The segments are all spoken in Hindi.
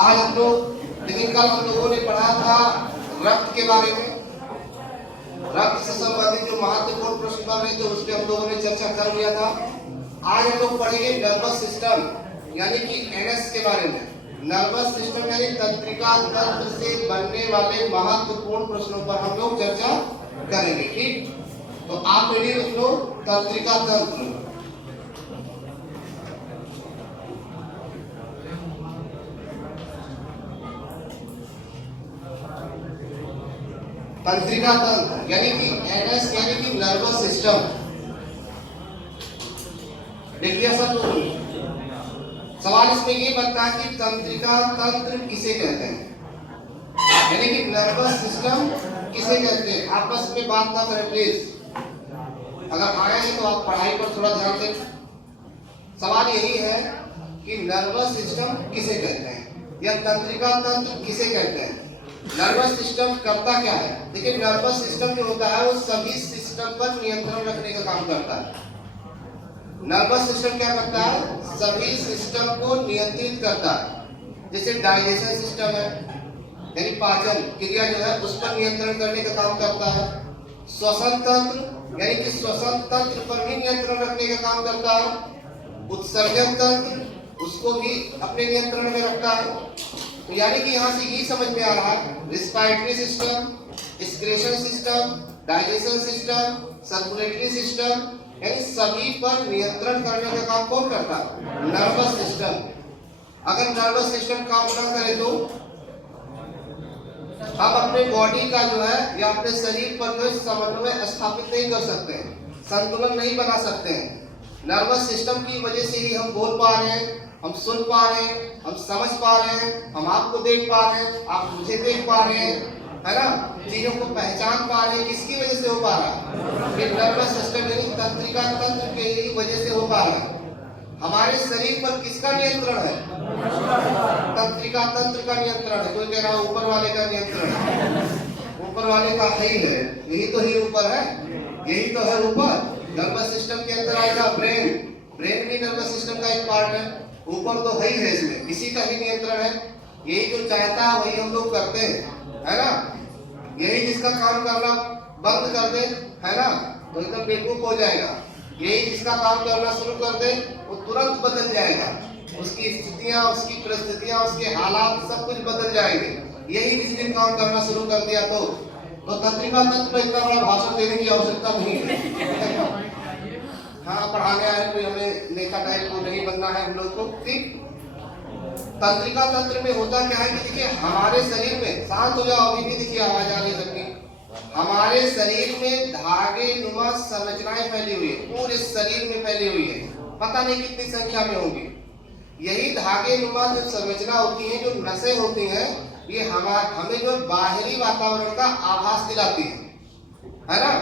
आज हम लोग, लेकिन कल हम लोगों ने पढ़ा था रक्त के बारे में। रक्त से संबंधित जो महत्वपूर्ण प्रश्न बन रहे थे उस पर हम लोगों ने चर्चा कर लिया था। आज हम लोग पढ़ेंगे नर्वस सिस्टम यानी कि एनएस के बारे में। नर्वस सिस्टम यानी तंत्रिका तंत्र से बनने वाले महत्वपूर्ण प्रश्नों पर हम लोग चर्चा करेंगे। ठीक, तो आप रेडी लिख लो, तंत्रिका तंत्र। तंत्रिका तंत्र यानी कि एनएस यानी कि नर्वस सिस्टम। देख लिया सब लोगों ने? सवाल इसमें ये बनता है कि तंत्रिका तंत्र किसे कहते हैं, यानी कि नर्वस सिस्टम किसे कहते हैं। आपस में बात ना करें प्लीज। अगर आए हैं तो आप पढ़ाई पर थोड़ा ध्यान दें। सवाल यही है कि नर्वस सिस्टम किसे कहते हैं या तंत्रिका तंत्र किसे कहते हैं। नर्वस सिस्टम करता क्या है? देखिए, नर्वस सिस्टम जो होता है वो सभी सिस्टम पर नियंत्रण रखने का काम करता है। नर्वस सिस्टम क्या करता है? सभी सिस्टम को नियंत्रित करता है। जैसे डाइजेशन सिस्टम है यानी पाचन क्रिया जो है उस पर नियंत्रण करने का काम करता है। श्वसन तंत्र यानी कि श्वसन तंत्र पर भी नियंत्रण रखने का काम करता है। उत्सर्जन तंत्र उसको भी अपने नियंत्रण में रखता है। तो यानी कि यहाँ से ये समझ में आ रहा है, respiratory system, excretion system, digestion system, circulatory system यानी सभी पर नियंत्रण करने का काम कौन करता है? Nervous system. अगर नर्वस सिस्टम काम ना करे तो आप अपने बॉडी का जो है या अपने शरीर पर जो समन्वय स्थापित नहीं कर सकते हैं, संतुलन नहीं बना सकते हैं। नर्वस सिस्टम की वजह से ही हम बोल पा रहे हैं, हम सुन पा रहे हैं, हम समझ पा रहे हैं, हम आपको देख पा रहे हैं, आप मुझे देख पा रहे हैं, है ना, चीजों को पहचान पा रहे हैं। किसकी वजह से हो पा रहा है? ये नर्वस सिस्टम यानी तंत्रिका तंत्र के ही वजह से हो पा रहा है। हमारे शरीर पर किसका नियंत्रण है? तंत्रिका तंत्र का नियंत्रण है। कोई कह रहा है ऊपर वाले का नियंत्रण है। ऊपर वाले का है ही है, यही तो ही ऊपर है, यही तो है ऊपर। नर्वस सिस्टम के अंदर आएगा ब्रेन। ब्रेन भी नर्वस सिस्टम का एक पार्ट है। ऊपर तो है ही है, इसमें इसी का ही नियंत्रण है। यही जो चाहता है वही हम लोग करते हैं, है ना। यही जिसका काम करना बंद कर दे, है ना, तो एकदम बेवकूफ हो जाएगा। यही जिसका काम करना शुरू कर दे वो तुरंत बदल जाएगा। उसकी स्थितियां, उसकी परिस्थितियां, उसके हालात सब कुछ बदल जाएंगे। यही जिस दिन काम करना शुरू कर दिया तो तंत्रिका तंत्र में इतना बड़ा भाषण देने की आवश्यकता नहीं है। हाँ, पढ़ाने आए कोई, हमें नेता टाइप को नहीं बनना है हम लोग को। ठीक, तंत्रिका तंत्र में होता क्या है कि देखिए हमारे शरीर में, शांत हो जाओ अभी भी, देखिए आवाज आ रही सबकी। हमारे शरीर में धागे नुमा संरचनाएं फैली हुई है, पूरे शरीर में फैली हुई है, पता नहीं कितनी संख्या में होंगी। यही धागे नुमा जो संरचना होती है, जो नसें होती हैं, ये हमें जो बाहरी वातावरण का आभास दिलाती है ना,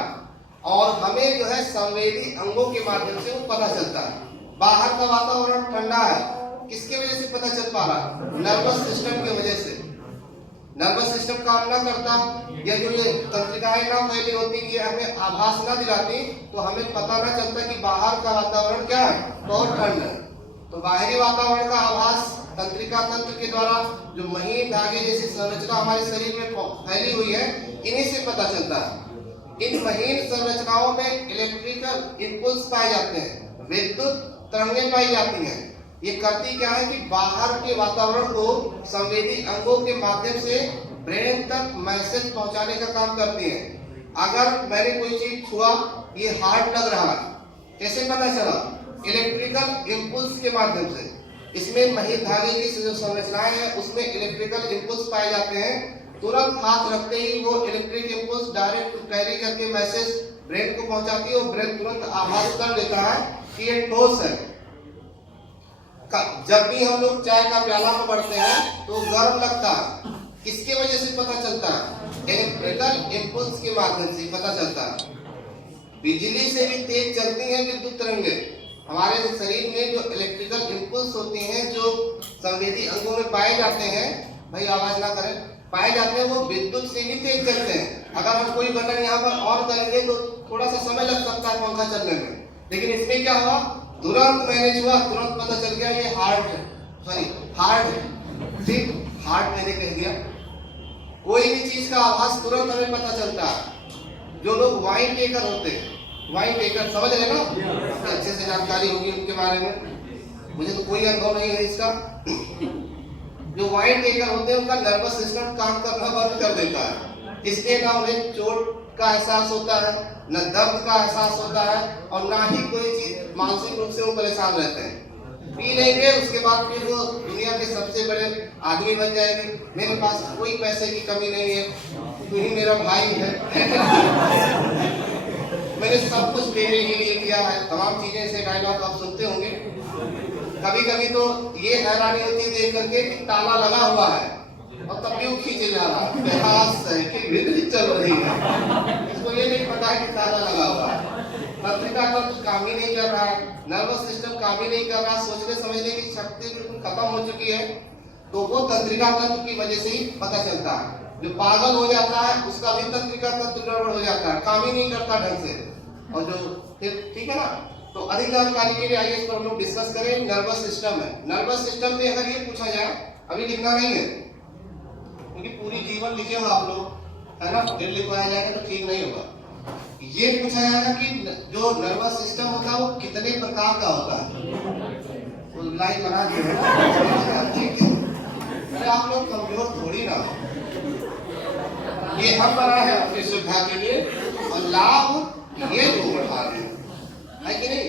और हमें जो है संवेदी अंगों के माध्यम से वो पता चलता है। बाहर का वातावरण ठंडा है, किसके वजह से पता चल पा रहा है? नर्वस सिस्टम की वजह से। नर्वस सिस्टम काम ना करता या जो ये तंत्रिकाएं ना फैली होती, ये हमें आभास ना दिलाती, तो हमें पता ना चलता कि बाहर का वातावरण क्या है, बहुत ठंड है। तो बाहरी वातावरण का आभास तंत्रिका तंत्र के द्वारा जो महीन धागे जैसी संरचना हमारे शरीर में फैली हुई है, इन्हीं से पता चलता है। इन महीन संरचनाओं में इलेक्ट्रिकल इंपल्स पाए जाते हैं, विद्युत तरंगें पाई जाती हैं। ये करती क्या है कि बाहर के वातावरण को संवेदी अंगों के माध्यम से ब्रेन तक मैसेज पहुंचाने का काम करती है। अगर मैंने कोई चीज छुआ, ये हार्ड लग रहा है, कैसे पता चला? इलेक्ट्रिकल इंपल्स के माध्यम से। इसमें महीन धागे की जो संरचनाएं हैं उसमें इलेक्ट्रिकल इंपल्स पाए जाते हैं। तुरंत हाथ रखते ही वो इलेक्ट्रिक इंपल्स डायरेक्ट कैरी करके मैसेज ब्रेन को पहुंचाती है और ब्रेन तुरंत आभास कर लेता है कि ये ठोस है। जब भी हम लोग चाय का प्याला पकड़ते हैं तो गर्म लगता है, किसके वजह से पता चलता है? इलेक्ट्रिकल इंपल्स के माध्यम से पता चलता है। बिजली से भी तेज चलती हैं विद्युत तरंगें। हमारे शरीर में जो इलेक्ट्रिकल इंपल्स होती हैं, जो संवेदी अंगों में पाए जाते हैं, भाई आवाज ना करें, पाए जाते हैं, वो विद्युत से भी तेज चलते हैं। अगर हम कोई बटन यहाँ पर ऑन करेंगे तो थोड़ा सा समय लग सकता है पंखा चलने में, लेकिन इसमें क्या हुआ, तुरंत मैनेज हुआ, तुरंत पता चल गया ये हार्ड है, ठीक, हार्ट मैंने कह दिया। कोई भी चीज का आवाज तुरंत हमें पता चलता है। जो लोग वाइन टेकर होते हैं, वाइन टेकर समझ रहे ना, अच्छे से जानकारी होगी उनके बारे में, मुझे तो कोई अनुभव नहीं है इसका। जो वाइन टेकर होते हैं उनका नर्वस सिस्टम काम करना बंद कर देता है, इसलिए ना उन्हें चोट का एहसास होता है, न दर्द का एहसास होता है, और ना ही कोई चीज मानसिक रूप से वो परेशान रहते हैं। पी लेंगे उसके बाद फिर वो दुनिया के सबसे बड़े आदमी बन जाएंगे। मेरे पास कोई पैसे की कमी नहीं है, तू ही मेरा भाई है। मैंने सब कुछ तेरे ही लिए किया है, तमाम चीजें, ऐसे डायलॉग आप सुनते होंगे। कभी कभी तो ये हैरानी होती है देख करके कि ताला लगा हुआ है और तब भी वो खींचे जा रहा है, कि चल रही है, इसको ये नहीं पता है कि ताला लगा हुआ है। तंत्रिका तंत्र काम ही नहीं कर रहा है, नर्वस सिस्टम काम ही नहीं कर रहा, सोचने समझने की शक्ति बिल्कुल खत्म हो चुकी है, तो वो तंत्रिका तंत्र की वजह से ही पता चलता है। जो पागल हो जाता है उसका भी तंत्रिका तंत्र गड़बड़ हो जाता है, काम ही नहीं करता ढंग से। और जो फिर ठीक है ना, तो अधिक जानकारी के लिए आइए इस पर हम लोग डिस्कस करें। नर्वस सिस्टम है, नर्वस सिस्टम में अगर ये पूछा जाए, अभी लिखना नहीं है क्योंकि पूरी जीवन लिखे हो आप लोग, है ना, फिर लिखवाया जाएगा तो ठीक नहीं होगा। ये पूछा जाएगा कि जो नर्वस सिस्टम होता है वो कितने प्रकार का होता है, तो लाइन बना दिए। अरे आप लोग कमजोर थोड़ी ना, ये हम बना है अपनी सुविधा के लिए, और लाभ ये जो बढ़ा रहे हैं, है कि नहीं।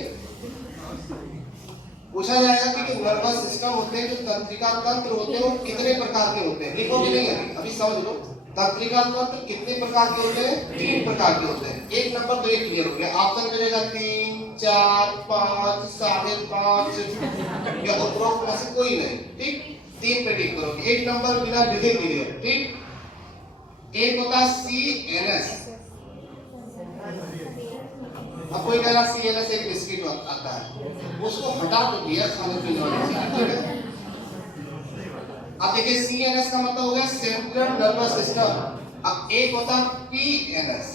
पूछा जाएगा कि नर्वस सिस्टम होते हैं, जो तंत्रिका तंत्र होते हैं वो कितने प्रकार के होते हैं। लिखोगे नहीं अभी समझ लो। तंत्रिका तंत्र कितने प्रकार के होते हैं? 3 प्रकार के होते हैं। एक नंबर तो ये क्लियर हो गया, ऑप्शन मिलेगा 3, 4, 5, 5.5 या उपरोक्त में से कोई नहीं। ठीक, 3 पे टिक करोगे। एक नंबर बिना लिखे क्लियर। ठीक, एक होता है CNS। अब कोई कह रहा CNS एक बिस्किट आता है, उसको हटा दो भैया खाने पीने वाले। अब देखिए CNS का मतलब हो गया सेंट्रल नर्वस सिस्टम। अब एक होता PNS,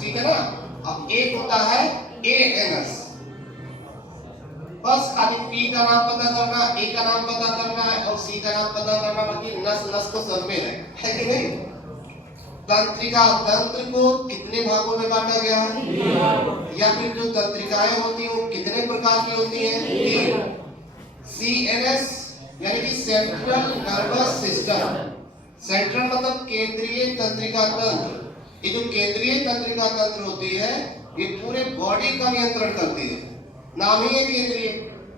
ठीक है ना। अब एक होता है ANS। बस खाली P का नाम पता करना, A का नाम पता करना है और C का नाम पता करना, बाकी नस नस तो सब में है कि नहीं। तंत्रिका तंत्र को कितने भागों में बांटा गया है, या फिर जो तंत्रिकाएं होती हैं वो कितने प्रकार की होती हैं? CNS यानी कि सेंट्रल नर्वस सिस्टम। सेंट्रल मतलब केंद्रीय तंत्रिका तंत्र। ये जो केंद्रीय तंत्रिका तंत्र होती है ये पूरे बॉडी का नियंत्रण करती है, नाम ही है केंद्रीय।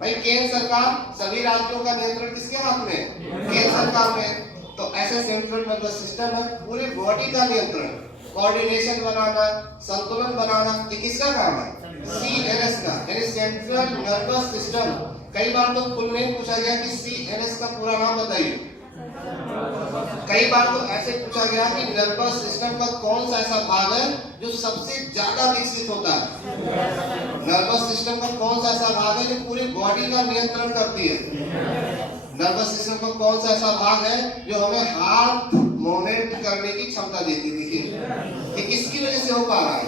भाई केंद्र सरकार, सभी राज्यों का नियंत्रण किसके हाथ में? केंद्र सरकार में। तो ऐसा सेंट्रल नर्वस सिस्टम है, पूरे बॉडी का नियंत्रण, कोऑर्डिनेशन बनाना, संतुलन बनाना, ये किसका काम है? CNS का, यानी सेंट्रल नर्वस सिस्टम। कई बार तो फुल नेम पूछा गया कि CNS का पूरा नाम बताइए। कई बार तो ऐसे पूछा गया कि नर्वस सिस्टम का कौन सा ऐसा भाग है जो सबसे ज्यादा विकसित होता है। नर्वस सिस्टम का कौन सा ऐसा भाग है जो पूरी बॉडी का नियंत्रण करती है। नर्वस सिस्टम का कौन सा ऐसा भाग है जो हमें हाथ मूवमेंट करने की क्षमता देती है। देखिए ये किसकी वजह से हो पा रहा है?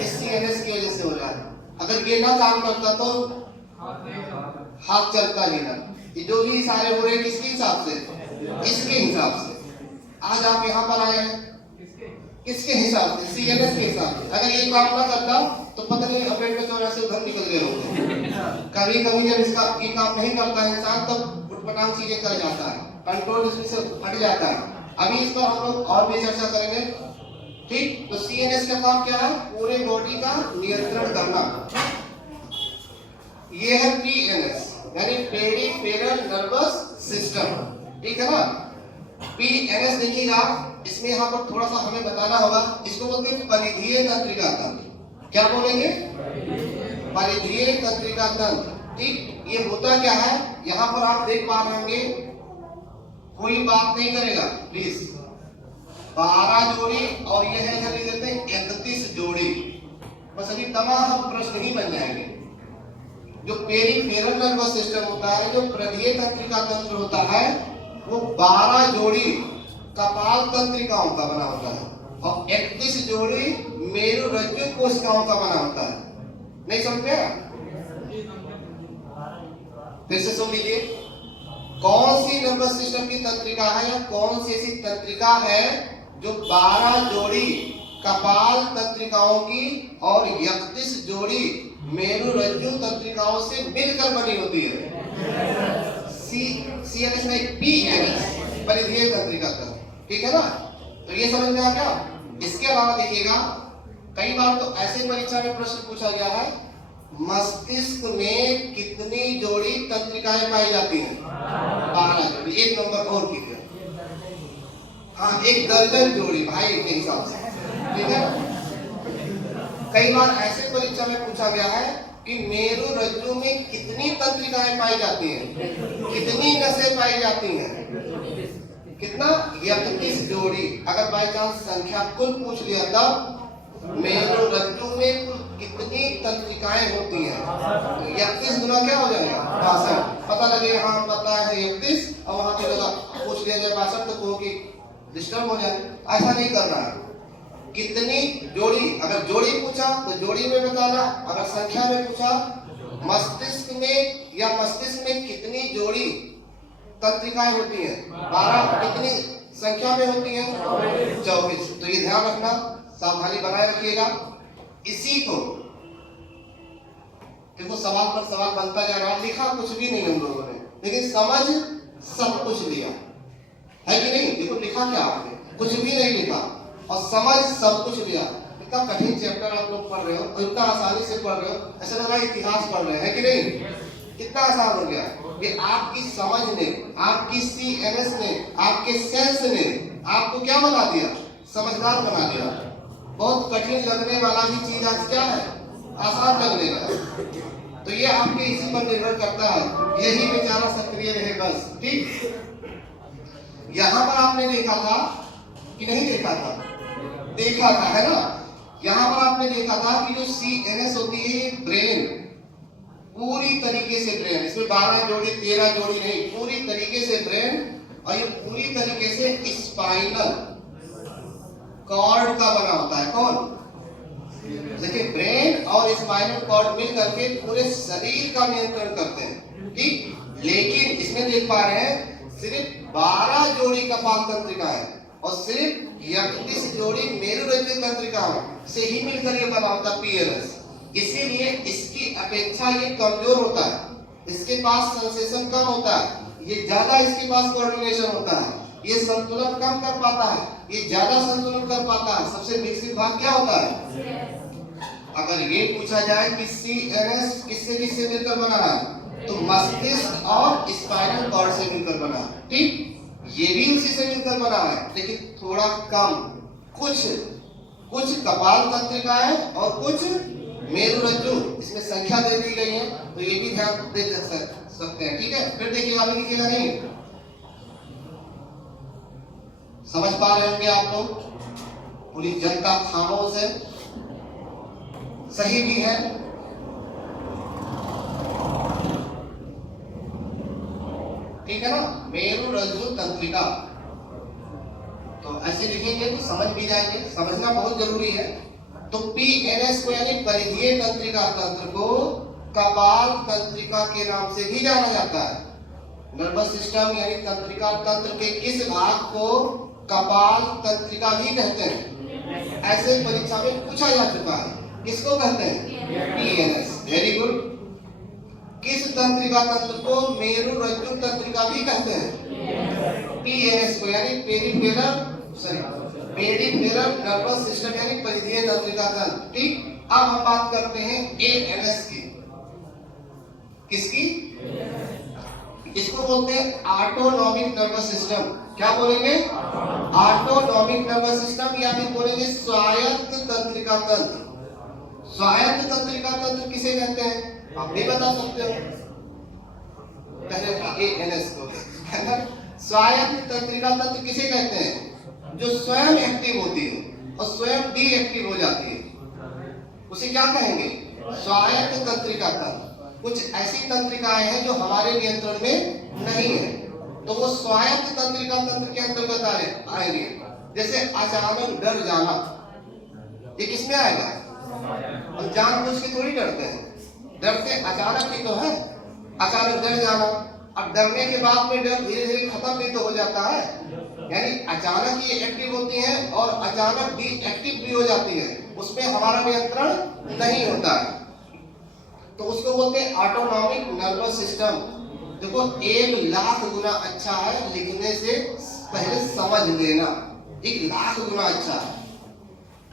इस CNS की वजह से हो रहा है। अगर ये ना काम करता तो हाथ चलता ही ना। ये जो भी इशारे हो रहे हैं किसके हिसाब से? इसके हिसाब से। आज आप यहाँ पर आए हैं किसके हिसाब से? CNS के हिसाब से। अगर ये काम ना करता तो पता नहीं अपने में चौरा से उधर निकल गए होंगे। कभी कभी जब इसका ये काम नहीं करता है इंसान तो उठपटांग चीजें कर जाता है, कंट्रोल इसमें से हट जाता है। अभी इस पर हम लोग और भी चर्चा करेंगे। ठीक, तो CNS का काम क्या है? पूरे बॉडी का नियंत्रण करना। ये है PNS यानी पेरिफेरल नर्वस सिस्टम। ठीक है ना। PNS देखिएगा, इसमें यहाँ पर थोड़ा सा हमें बताना होगा, इसको बोलते हैं परिधीय तंत्रिका तंत्र। क्या बोलेंगे? परिधीय तंत्रिका तंत्र। ठीक, ये होता क्या है? यहाँ पर आप देख पा रहे होंगे, कोई बात नहीं करेगा प्लीज। 12 जोड़ी और ये है क्या देते हैं 31 जोड़ी। बस अभी तमाम प्रश्न ही बन जाएंगे। जो पेरिफेरल नर्वस सिस्टम होता है, जो परिधीय तंत्रिका तंत्र होता है, वो 12 जोड़ी कपाल तंत्रिकाओं का बना होता है और 31 जोड़ी मेरुरज्जु कोशिकाओं का बना होता है। नहीं समझ में? फिर से सुन लीजिए। कौन सी नर्वस सिस्टम की तंत्रिका है या कौन सी ऐसी तंत्रिका है जो 12 जोड़ी कपाल तंत्रिकाओं की और 31 जोड़ी मेरुरज्जु तंत्रिकाओं से मिलकर बनी होती है? CNS नहीं, PNS, परिधीय तंत्रिका तंत्र। ठीक है ना? तो ये समझ में आ गया। इसके अलावा देखिएगा, कई बार तो ऐसे परीक्षा में प्रश्न पूछा गया है, मस्तिष्क में कितनी जोड़ी तंत्रिकाएं पाई जाती हैं? 12 जोड़ी। एक नंबर और कीजिए। हाँ, 1 दर्जन जोड़ी भाई के हिसाब से। ठीक है। कई बार ऐसे परीक्षा में पूछा गया है कि मेरुरज्जु में कितनी तंत्रिकाएं पाई जाती हैं, कितनी नसें पाई जाती हैं? कितना? 31 जोड़ी। अगर बाय चांस संख्या कुल पूछ लिया तब मेरुरज्जु में कुल कितनी तंत्रिकाएं होती हैं? तो 31 गुना क्या हो जाएगा? 62। पता लगे हाँ पता है 31 और वहां पे लगा पूछ लिया जाए 62 तो कहोगे डिस्टर्ब हो जाए। ऐसा नहीं करना है। कितनी जोड़ी, अगर जोड़ी पूछा तो जोड़ी में बताना, अगर संख्या में पूछा मस्तिष्क में या मस्तिष्क में कितनी जोड़ी तंत्रिकाएं होती हैं? 12। कितनी संख्या में होती हैं? 24। तो ये ध्यान रखना, सावधानी बनाए रखिएगा। इसी को देखो, सवाल पर सवाल बनता जा रहा है। लिखा कुछ भी नहीं हम लोगों ने, लेकिन समझ सब कुछ लिया है कि नहीं? देखो लिखा क्या आपने, कुछ भी नहीं लिखा और समझ सब कुछ लिया। इतना कठिन चैप्टर आप लोग पढ़ रहे हो और इतना आसानी से पढ़ रहे हो, ऐसा लग रहा है इतिहास पढ़ रहे हैं कि नहीं? कितना आसान हो गया। ये आपकी समझ ने, आपकी CNS ने, आपके सेंस ने आपको क्या बना दिया? समझदार बना दिया। बहुत कठिन लगने वाला भी चीज आज क्या है? आसान लगने लगा। तो ये आपके इसी पर निर्भर करता है, यही बेचारा सक्रिय रहे बस। ठीक। यहाँ पर आपने देखा था कि नहीं देखा था? देखा था, है ना? यहाँ पर आपने देखा था कि जो CNS होती है ये ब्रेन, पूरी तरीके से ब्रेन, इसमें 12 जोड़ी 13 जोड़ी नहीं, पूरी तरीके से ब्रेन, और ये पूरी तरीके से स्पाइनल कॉर्ड का बना होता है। कौन? देखिए, ब्रेन और स्पाइनल कॉर्ड मिल करके पूरे शरीर का नियंत्रण करते हैं। ठीक। लेकिन इसमें देख पा रहे हैं सिर्फ 12 जोड़ी कपाल तंत्रिका है और सिर्फ 31 जोड़ी मेरुरज्जु तंत्रिका से ही मिलकर ये बना होता है PNS। इसीलिए इसकी अपेक्षा ये कमजोर होता है, इसके पास सेंसेशन कम होता है, ये ज्यादा इसके पास कोऑर्डिनेशन होता है, ये संतुलन कम कर पाता है, ये ज्यादा संतुलन कर पाता है। सबसे विकसित भाग क्या होता है? अगर ये पूछा जाए कि CNS किससे किससे मिलकर बना है, तो मस्तिष्क और स्पाइनल कॉर्ड से मिलकर बना है। ठीक। ये भी उसी से मिलकर बना है, लेकिन थोड़ा कम, कुछ कपाल तंत्रिका है और कुछ मेरुरज्जु। इसमें संख्या दे दी गई है, तो ये भी ध्यान दे सकते हैं। ठीक है। फिर देखिए आगे लिखिएगा नहीं, समझ पा रहे होंगे आप लोग, पूरी जनता खामोश है, सही भी है। ठीक है ना? मेरुरज्जु तंत्रिका, तो ऐसे लिखेंगे तो समझ भी जाएंगे, समझना बहुत जरूरी है। तो PNS को यानी परिधीय तंत्रिका तंत्र को कपाल तंत्रिका के नाम से भी जाना जाता है। नर्वस सिस्टम यानी तंत्रिका तंत्र के किस भाग को कपाल तंत्रिका भी कहते हैं? ऐसे परीक्षा में पूछा जा चुका है। किसको कहते हैं? PNS। Very good. किस तंत्रिका तंत्र को मेरुरज्जु तंत्रिका भी कहते हैं? PNS को यानी पेरिफेरल नर्वस सिस्टम यानी परिधीय तंत्रिका तंत्र। ठीक। अब हम बात करते हैं ANS की। किसकी? इसको बोलते हैं ऑटोनॉमिक नर्वस सिस्टम। क्या बोलेंगे? ऑटोनॉमिक नर्वस सिस्टम, या फिर बोलेंगे स्वायत्त तंत्रिका तंत्र। स्वायत्त तंत्रिका तंत्र किसे कहते हैं? आप भी बता सकते हो। पहले ANS को, है ना? स्वायत्त तंत्रिका तंत्र किसे कहते हैं? जो स्वयं एक्टिव होती है और स्वयं डीएक्टिव हो जाती है, उसे क्या कहेंगे? स्वायत्त तंत्रिका तंत्र। कुछ ऐसी तंत्रिकाएं हैं जो हमारे नियंत्रण में नहीं है, तो वो स्वायत्त तंत्रिका तंत्र के अंतर्गत आएंगे। जैसे अचानक डर जाना, ये किसमें आएगा? हम जानबूझ के थोड़ी डरते हैं, डरते अचानक ही तो है। अचानक डर जाना, अब डरने के बाद में डर धीरे धीरे खत्म भी तो हो जाता है, यानी अचानक ये एक्टिव होती है और अचानक डीएक्टिव भी हो जाती है, उसमें हमारा नियंत्रण नहीं होता है। तो उसको बोलते हैं ऑटोनॉमिक नर्वस सिस्टम। देखो 1,00,000 गुना अच्छा है लिखने से पहले समझ लेना, 1,00,000 गुना अच्छा है।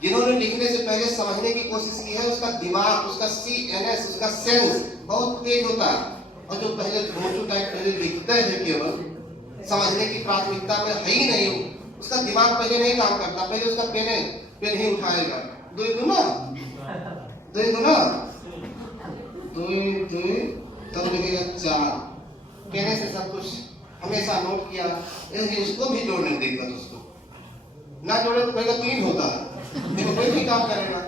जिन्होंने लिखने से पहले समझने की कोशिश की है उसका दिमाग, उसका CNS, उसका सेंस बहुत तेज होता है। और जो पहले घोंचू टाइप पहले लिखते हैं केवल समझने की प्राथमिकता में है ही नहीं, उसका दिमाग पहले नहीं काम करता, पहले उसका पेन ही उठाएगा। दो दुना तब लिखेगा 4, कहने से सब कुछ हमेशा नोट किया, इसको भी जोड़ने देगा, उसको ना जोड़े तो कहेगा 3 होता है, देखो कोई भी काम करेगा।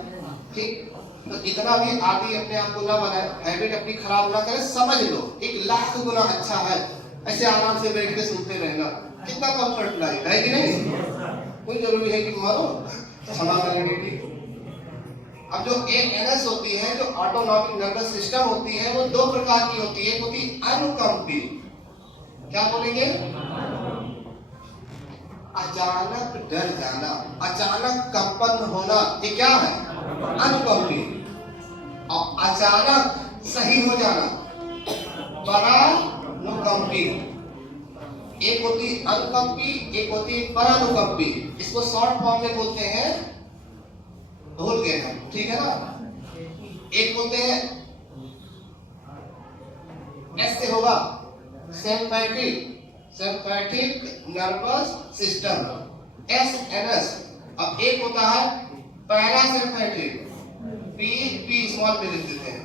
ठीक, तो इतना भी आदि अपने आप को ना बनाए, हैबिट अपनी खराब ना करे, समझ लो 1,00,000 गुना अच्छा है। ऐसे आराम से बैठ के सुनते रहना, कितना कंफर्ट लाइफ है कि नहीं? कोई जरूरी है कि मारो समावेलिटी। अब जो ANS होती है, जो ऑटोनॉमिक नर्वस सिस्टम होती है, वो 2 प्रकार की होती है। एक होती है अनुकंपी, क्या बोलेंगे? अचानक डर जाना, अचानक कंपन होना, ये क्या है? अनुकंपी। और अचानक सही हो जाना, परानुकंपी। एक होती है अनुकंपी, एक होती है परानुकंपी। इसको शॉर्ट फॉर्म में बोलते हैं, भूल गए हम, ठीक है ना? एक बोलते हैं एस से होगा सिंपैथिक नर्वस सिस्टम, SNS। अब एक होता है पैरासिम्पैथिक, P स्मॉल पे लिख देते हैं,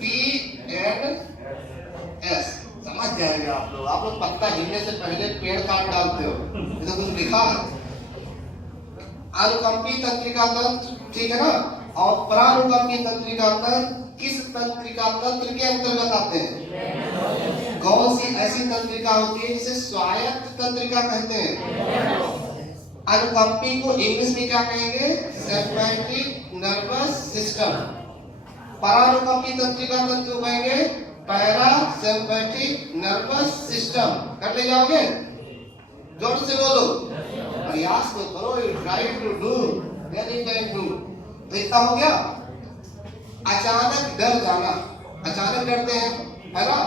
PNS। समझ जाएंगे आप लोग पत्ता हिलने से पहले पेड़ काट डालते हो, ये तो कुछ लिखा है। अनुकंपी तंत्रिका तंत्र, ठीक है ना? और परानुकंपी तंत्रिका तंत्र किस तंत्रिका तंत्र के अंतर्गत आते हैं? कौन सी ऐसी तंत्रिका होती है जिसे स्वायत्त तंत्रिका कहते हैं? अनुकंपी को इंग्लिश में क्या कहेंगे? Sympathetic nervous system. परानुकंपी तंत्रिका तंत्र को कहेंगे पैरासिम्पैथिक नर्वस सिस्टम। कर ले जाओगे? जोर से बोलो, प्रयास तो करो, you try to do, any time do. तो इतना हो गया। अचानक डर जाना, अचानक डरते हैं, है ना?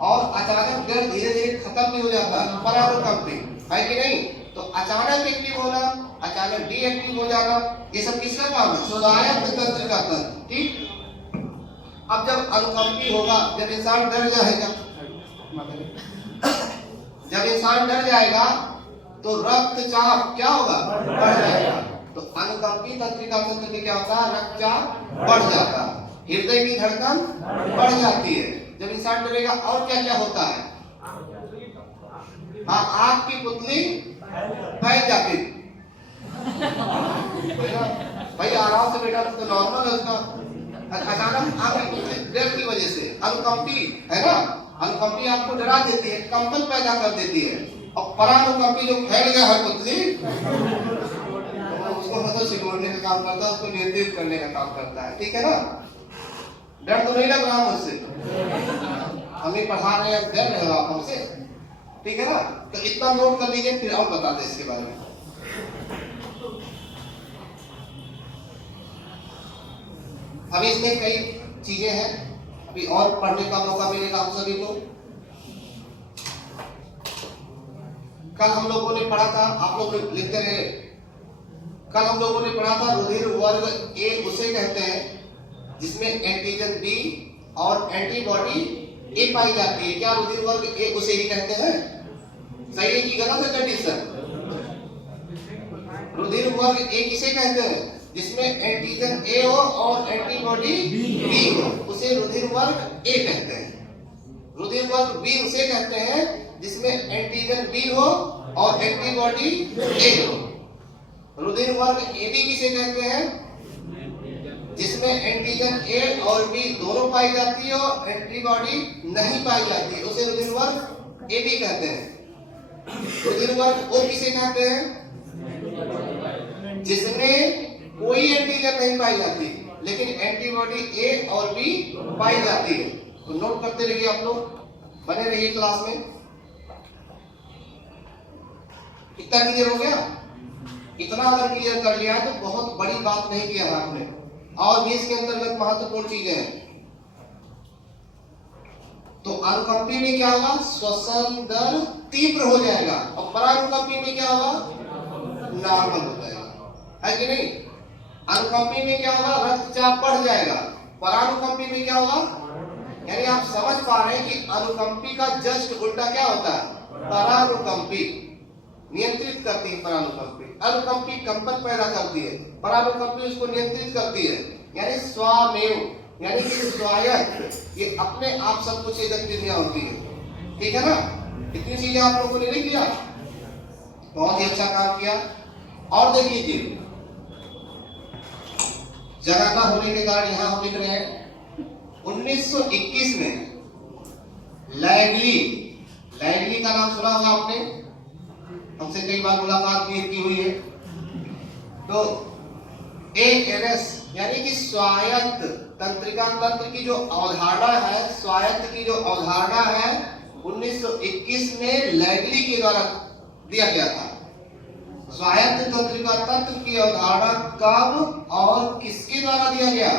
और अचानक डर धीरे धीरे खत्म भी हो जाता है, परानुकंपी, है कि नहीं? तो अचानक एक्टिव होना, अचानक डीएक्टिव हो जाना, ये सब किसका काम है? स्वायत्त तंत्र का तंत्र। ठीक। अब जब अनुकंपी होगा, जब इंसान डर जाएगा, जब इंसान डर जाएगा तो रक्तचाप क्या होगा? बढ़ जाएगा। तो अनुकंपी तंत्रिका तंत्र में क्या होता है? रक्तचाप बढ़ जाता है, हृदय की धड़कन बढ़ जाती है। जब इंसान डरेगा और क्या क्या होता है? हाँ, आँख की पुतली फैल जाती है। भाई आराम से बेटा, तो नॉर्मल है उसका। अचानक आँख की पुतली डर की वजह से, अनुकंपी है ना, अनुकंपी आपको डरा देती है, कंपन पैदा कर देती है। और परानुकंपी जो फैल गया है पुतली, उसको मतलब सिकोड़ने का काम करता है, उसको नियंत्रित करने का काम करता है। ठीक है ना? डर तो नहीं लग रहा मुझसे, हमें पढ़ा रहे हैं, डर रहे हो आप हमसे, ठीक है ना? तो इतना नोट कर लीजिए, फिर और बताते इसके बारे में। अभी इसमें कई चीजें हैं, अभी और पढ़ने का मौका मिलेगा आप सभी को। कल हम लोगों ने पढ़ा था, आप लोग लिखते रहे, कल हम लोगों ने पढ़ा था रुधिर वर्ग ए उसे कहते हैं जिसमें एंटीजन बी और एंटीबॉडी ए पाई जाती है। क्या रुधिर वर्ग ए उसे ही कहते हैं? सही है कि गलत है कंडीशन? रुधिर वर्ग ए किसे कहते हैं? जिसमें एंटीजन ए हो और एंटीबॉडी बी हो, उसे रुधिर वर्ग ए कहते हैं। रुधिर वर्ग बी उसे कहते हैं जिसमें एंटीजन बी हो और एंटीबॉडी ए हो। रुधिर वर्ग ए बी किसे कहते हैं? जिसमें एंटीजन ए और बी दोनों पाई जाती है और एंटीबॉडी नहीं पाई जाती है, उसे रुधिर वर्ग ए बी कहते हैं। रुधिर वर्ग ओ किसे कहते हैं? जिसमें कोई एंटीजन नहीं पाई जाती लेकिन एंटीबॉडी ए और बी पाई जाती है। तो नोट करते रहिए आप लोग। बने रहिए क्लास में। इतना क्लियर हो गया? इतना अगर क्लियर कर लिया है तो बहुत बड़ी बात नहीं किया है आपने। और भी इसके अंतर्गत महत्वपूर्ण चीजें हैं। तो अनुकंपी में क्या होगा? श्वसन दर तीव्र हो जाएगा, और परानुकंपी में क्या होगा? नॉर्मल हो जाएगा, है कि नहीं? अनुकंपी में क्या होगा? रक्तचाप बढ़ जाएगा। परानुकंपी में क्या होगा? यानी आप समझ पा रहे हैं कि अनुकंपी का जस्ट उल्टा क्या होता है? परानुकंपी नियंत्रित करती है परानुकंपी। अनुकंपी कंपन पैदा करती है, परानुकंपी उसको नियंत्रित करती है। यानी स्वामेव, यानी कि स्वायत्त, ये अपने आप सब कुछ छेदक क्रिया होती है। ठीक है ना? इतनी चीजें आप लोगों ने लिख लिया, बहुत ही अच्छा काम किया। और देख लीजिए, जगह ना होने के कारण यहां हम लिख रहे हैं 1921 में लैगली का नाम सुना होगा आपने, हमसे कई बार मुलाकात भी की हुई है। तो ANS यानी कि स्वायत्त तंत्रिका तंत्र की जो अवधारणा है, स्वायत्त की जो अवधारणा है, 1921 में लैगली के द्वारा दिया गया था। स्वायत्त तंत्रिका तंत्र की अवधारणा कब और किसके द्वारा दिया गया?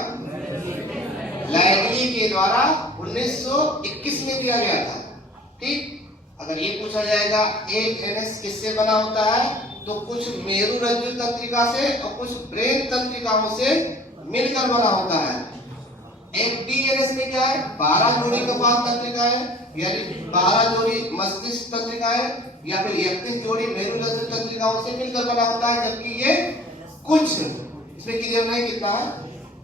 लैगली के द्वारा 1921 में दिया गया था। ठीक? अगर ये पूछा जाएगा ANS किससे बना होता है, तो कुछ मेरुरज्जु तंत्रिका से और कुछ ब्रेन तंत्रिकाओं से मिलकर बना होता है। MDNS में क्या है? 12 जोड़ी कपाल तंत्रिकाएं, यानी 12 जोड़ी मस्तिष्क तंत्रिकाएं, या फिर 31 जोड़ी मेरुरज्जु तंत्रिकाओं से मिलकर बना होता है। जबकि ये कुछ, इसमें क्लियर नहीं कितना है,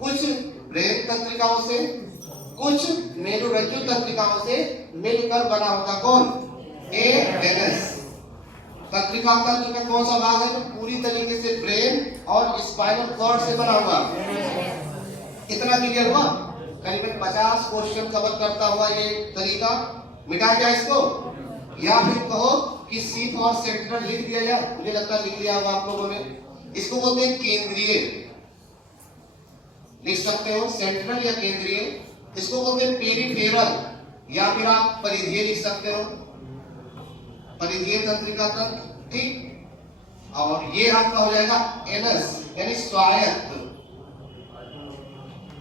कुछ ब्रेन तंत्रिकाओं से, कुछ मेरुरज्जु तंत्रिकाओं से मिलकर बना होता। कौन? ANS। तंत्रिका तंत्र का कौन सा भाग है जो पूरी तरीके से ब्रेन और स्पाइनल कॉर्ड से बना हुआ? इतना क्लियर हुआ? करीबन 50 क्वेश्चन कवर करता हुआ ये तरीका। मिटा जाए इसको, या फिर कहो कि शीत और सेंट्रल लिख दिया जाए। मुझे लगता है लिख लिया होगा आप लोगों ने। इसको बोलते हैं केंद्रीय, लिख सकते हो सेंट्रल या केंद्रीय। इसको बोलते हैं पेरिफेरल, या फिर आप परिधीय लिख सकते हो, परिधीय तंत्रिका तंत्र। ठीक? और ये आपका हो जाएगा एनस यानी स्वायत्त।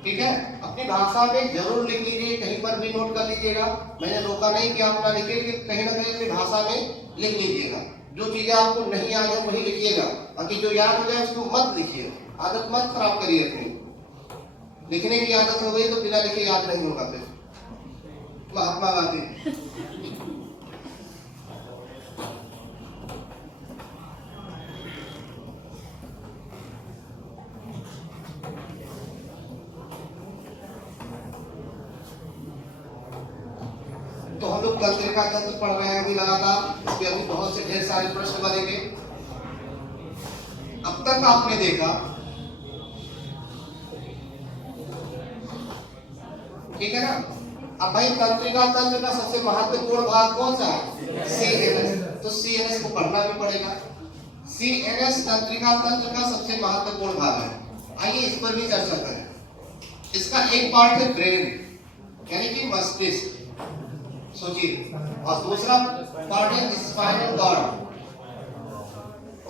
ठीक है? अपनी भाषा में जरूर लिख लीजिए, कहीं पर भी नोट कर लीजिएगा। मैंने रोका नहीं कि आप ना लिखिए, कहीं ना कहीं अपनी भाषा में लिख लीजिएगा। जो चीजें आपको नहीं याद है वही लिखिएगा, बाकी जो याद हो जाए उसको मत लिखिए। आदत मत खराब करिए अपनी। लिखने की आदत हो गई तो बिना लिखे याद नहीं होगा। फिर महात्मा गांधी। तो हम लोग तंत्रिका तंत्र पढ़ रहे हैं अभी लगातार, इसमें अभी बहुत से ढेर सारे प्रश्न बनेंगे। अब तक आपने देखा, ठीक है ना? अब भाई तंत्रिका तंत्र का सबसे महत्वपूर्ण भाग कौन सा है? CNS। तो CNS को पढ़ना भी पड़ेगा। CNS तंत्रिका तंत्र का सबसे महत्वपूर्ण भाग है। आइए इस पर भी चर्चा करें। इसका एक पार्ट है ब्रेन यानी कि मस्तिष्क, सोचिए, और दूसरा पार्ट है स्पाइनल कॉर्ड,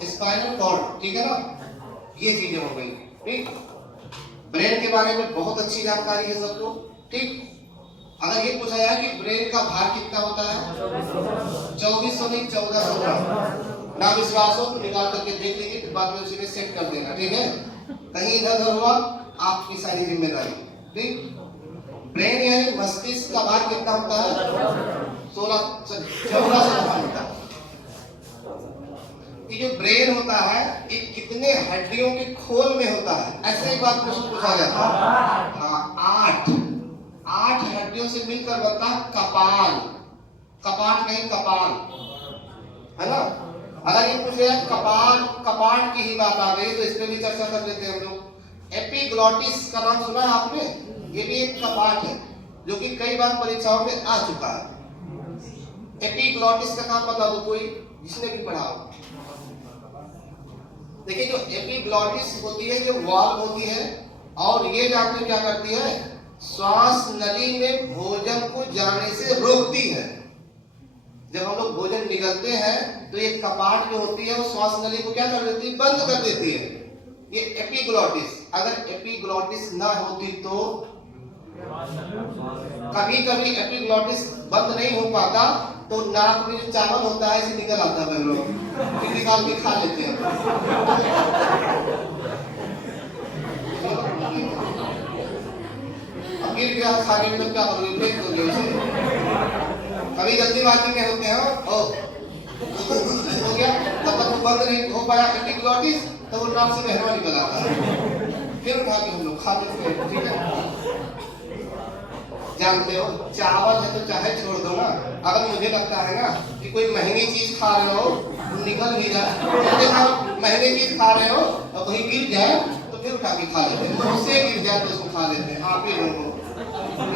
स्पाइनल कॉर्ड। ठीक है ना? ये चीजें हो गई। ठीक? ब्रेन के बारे में बहुत अच्छी जानकारी है सबको। ठीक? अगर ये पूछा जाए कि ब्रेन का भार कितना होता है, 2400 नहीं 1400 ग्राम। ना विश्वास हो तो निकाल करके देख लीजिए, फिर बाद में उसी में सेट कर देना। ठीक है? कहीं इधर उधर हुआ आपकी सारी जिम्मेदारी। ठीक? ब्रेन यानी मस्तिष्क का भार कितना होता है? 1400 ग्राम होता है। ये जो ब्रेन होता है ये कितने हड्डियों के खोल में होता है? ऐसे एक बात प्रश्न पूछा जाता है। हाँ, 8 हड्डियों से मिलकर बनता है कपाल। कपाट नहीं, कपाल, है ना? अगर ये पूछे कपाट की ही बात आ गई तो इस पे भी चर्चा कर लेते हैं हम लोग। एपिग्लॉटिस का नाम सुना है आपने? ये भी एक कपाट है जो कि कई बार परीक्षाओं में आ चुका है। एपिग्लॉटिस का नाम बता दो कोई जिसने भी पढ़ा हो। देखिए, जो एपिग्लॉटिस होती है ये वाल्व होती है, और ये जानते क्या करती है? श्वास नली में भोजन को जाने से रोकती है। जब हम लोग भोजन निगलते हैं तो ये कपाट जो होती है वो श्वास नली को क्या कर देती है, बंद कर देती है। ये एपिग्लॉटिस, अगर एपिग्लॉटिस ना होती तो कभी कभी एपिग्लॉटिस बंद नहीं हो पाता तो नाक में जो चावल होता है इसे निकल आता है, लोग फिर निकाल के खा लेते हैं। अब गिर गया खाने में क्या करोगे, फेंक दोगे उसे। कभी जल्दीबाजी में होते हैं हो गया, तब तक बंद नहीं हो पाया एपिग्लॉटिस, तो वो नाक से बहरवा निकल आता है, फिर उठा के हम लोग खा लेते हैं। ठीक है, जानते हो चावल है तो चाहे छोड़ दो ना, अगर मुझे लगता है ना कि कोई महंगी चीज खा रहे हो निकल भी जाए, महंगी चीज खा रहे हो और कहीं गिर जाए तो फिर उठा के खा लेते हैं, मुझसे गिर जाए तो उसको खा लेते हैं। आप ही लोगों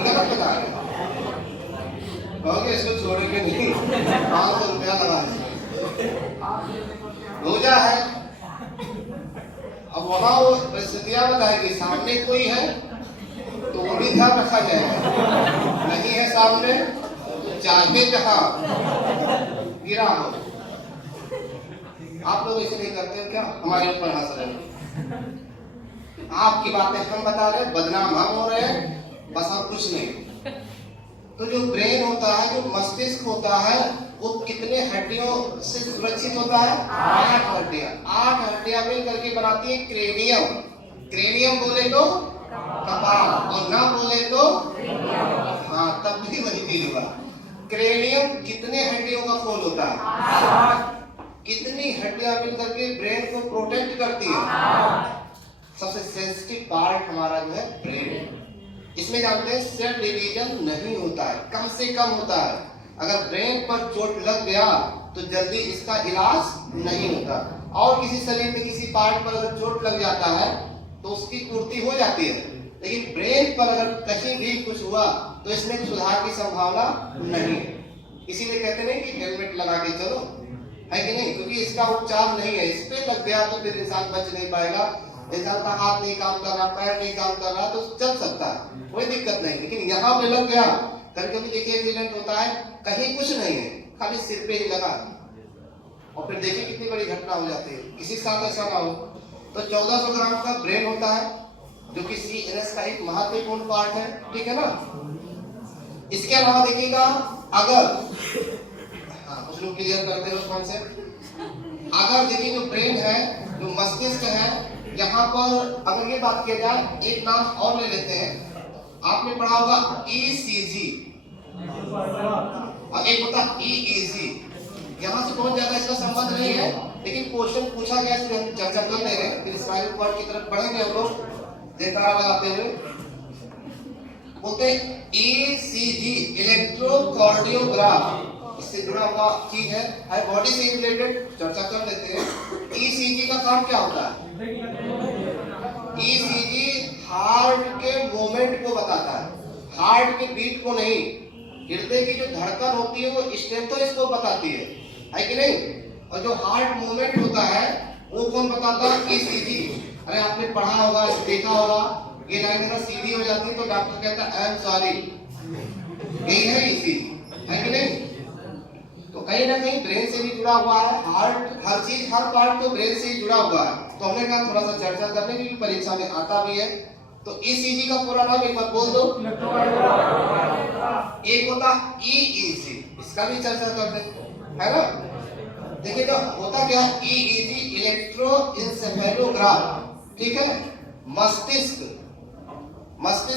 गलत बता रहे हैं, इसको छोड़ेंगे नहीं, 500 रुपया लगा रोजा है। अब वहां वो परिस्थितियां बताएगी, सामने कोई है तो वो भी ध्यान रखा जाएगा, नहीं है सामने तो चाहते जहां गिरा हो। आप लोग इसे नहीं करते हो क्या, हमारे ऊपर हंस रहे हैं, आपकी बातें हम बता रहे हैं, बदनाम हम हो रहे हैं, बस हम कुछ नहीं। तो जो ब्रेन होता है, जो मस्तिष्क होता है, वो कितने हड्डियों से सुरक्षित होता है, 8 हड्डियां। 8 हड्डियां मिल करके बनाती है क्रेनियम। क्रेनियम बोले तो कपाल, और ना बोले तो हाँ, तब भी वही चीज हुआ। क्रेनियम कितने हड्डियों का खोल होता है, कितनी हड्डियां मिल करके ब्रेन को प्रोटेक्ट करती है। सबसे सेंसिटिव पार्ट हमारा जो है ब्रेन, इसमें जानते हैं सेल डिवीजन नहीं होता है, कम से कम होता है। अगर ब्रेन पर चोट लग गया तो जल्दी इसका इलाज नहीं होता, और किसी शरीर में किसी पार्ट पर अगर चोट लग जाता है तो उसकी पूर्ति हो जाती है, लेकिन ब्रेन पर अगर कहीं भी कुछ हुआ तो इसमें सुधार की संभावना नहीं है। इसीलिए कहते नहीं कि हेलमेट लगा के चलो, है कि नहीं, क्योंकि इसका उपचार नहीं है। इस पे लग गया तो फिर इंसान बच नहीं पाएगा। इंसान का हाथ नहीं काम कर रहा, पैर नहीं काम कर रहा तो चल सकता है, कोई दिक्कत नहीं, लेकिन यहाँ पे लग गया। कभी कभी देखिए एक्सीडेंट होता है, कहीं कुछ नहीं है, खाली सिर पे ही लगा, और फिर देखिए कितनी बड़ी घटना हो जाती है। किसी के साथ ऐसा ना हो। तो 1400 ग्राम का ब्रेन होता है, जो कि CNS का एक महत्वपूर्ण पार्ट है, ठीक है ना। इसके अलावा देखिएगा, अगर कुछ लोग क्लियर करते हो कॉन्सेप्ट, अगर देखिए जो ब्रेन है, जो मस्तिष्क है, यहाँ पर अगर ये बात किया जाए, एक नाम और ले लेते हैं, आपने पढ़ा होगा ECG, और एक होता EEG। यहाँ से बहुत ज्यादा इसका संबंध नहीं है, लेकिन क्वेश्चन पूछा गया, इसलिए हम चर्चा कर ले रहे हैं। फिर स्पाइनल कॉर्ड की तरफ बढ़ेंगे हम लोग देखा लगाते हुए। बोलते ECG, इलेक्ट्रोकार्डियोग्राफ, इससे जुड़ा हुआ चीज है, बॉडी से रिलेटेड चर्चा कर लेते हैं। ECG का काम क्या होता है? ECG हार्ट के मूवमेंट को बताता है, हार्ट के बीट को नहीं, हृदय की जो धड़कन होती है वो स्टेथोस्कोप बताती है कि नहीं। और जो हार्ट मूवमेंट होता है वो कौन बताता है? ECG। अरे आपने पढ़ा होगा, देखा होगा, ये लाइन अगर सीधी हो जाती है तो डॉक्टर कहता है आई एम सॉरी, यही है ECG, है कि नहीं। तो कहीं ना कहीं ब्रेन से भी जुड़ा हुआ है, हार्ट, हर चीज, हर पार्ट तो ब्रेन से ही जुड़ा हुआ है। तो हमने कहा थोड़ा सा चर्चा करने, क्योंकि परीक्षा में आता भी है। तो ECG का पूरा नाम एक बार बोल दो। एक होता EEG, इसका भी चर्चा करते है ना। देखिए जो होता क्या, EEG इलेक्ट्रोएन्सेफेलोग्राफ, ठीक है। मस्तिष्क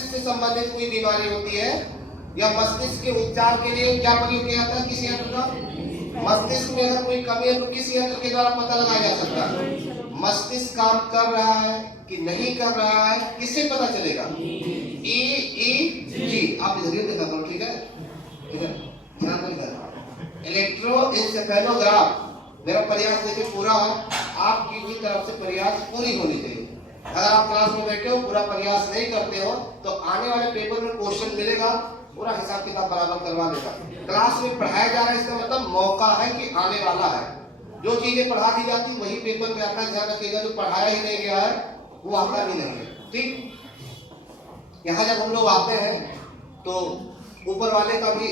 से संबंधित कोई बीमारी होती है या मस्तिष्क के उपचार के लिए क्या प्रयोग किया जाता है, किसी यंत्र का। मस्तिष्क में अगर कोई कमी है तो किसी यंत्र के द्वारा पता लगाया जा सकता है। मस्तिष्क काम कर रहा है कि नहीं कर रहा है, किससे पता चलेगा? EEG। आप इधर देखा करो, ठीक है, ध्यान देना। इलेक्ट्रोएन्सेफेलोग्राफ, मेरा प्रयास देखिए पूरा है, आपकी भी तरफ से प्रयास पूरी होनी चाहिए। अगर आप क्लास में बैठे हो, पूरा प्रयास नहीं करते हो, तो आने वाले पेपर में क्वेश्चन मिलेगा, पूरा हिसाब किताब बराबर करवा देगा। क्लास में पढ़ाया जा रहा है, इसका मतलब मौका है कि आने वाला है। जो चीजें पढ़ा दी जाती वही पेपर में आता, ध्यान रखिएगा। जो पढ़ाया ही नहीं गया है वो आता भी नहीं है, ठीक। यहाँ जब हम लोग आते हैं तो ऊपर वाले का भी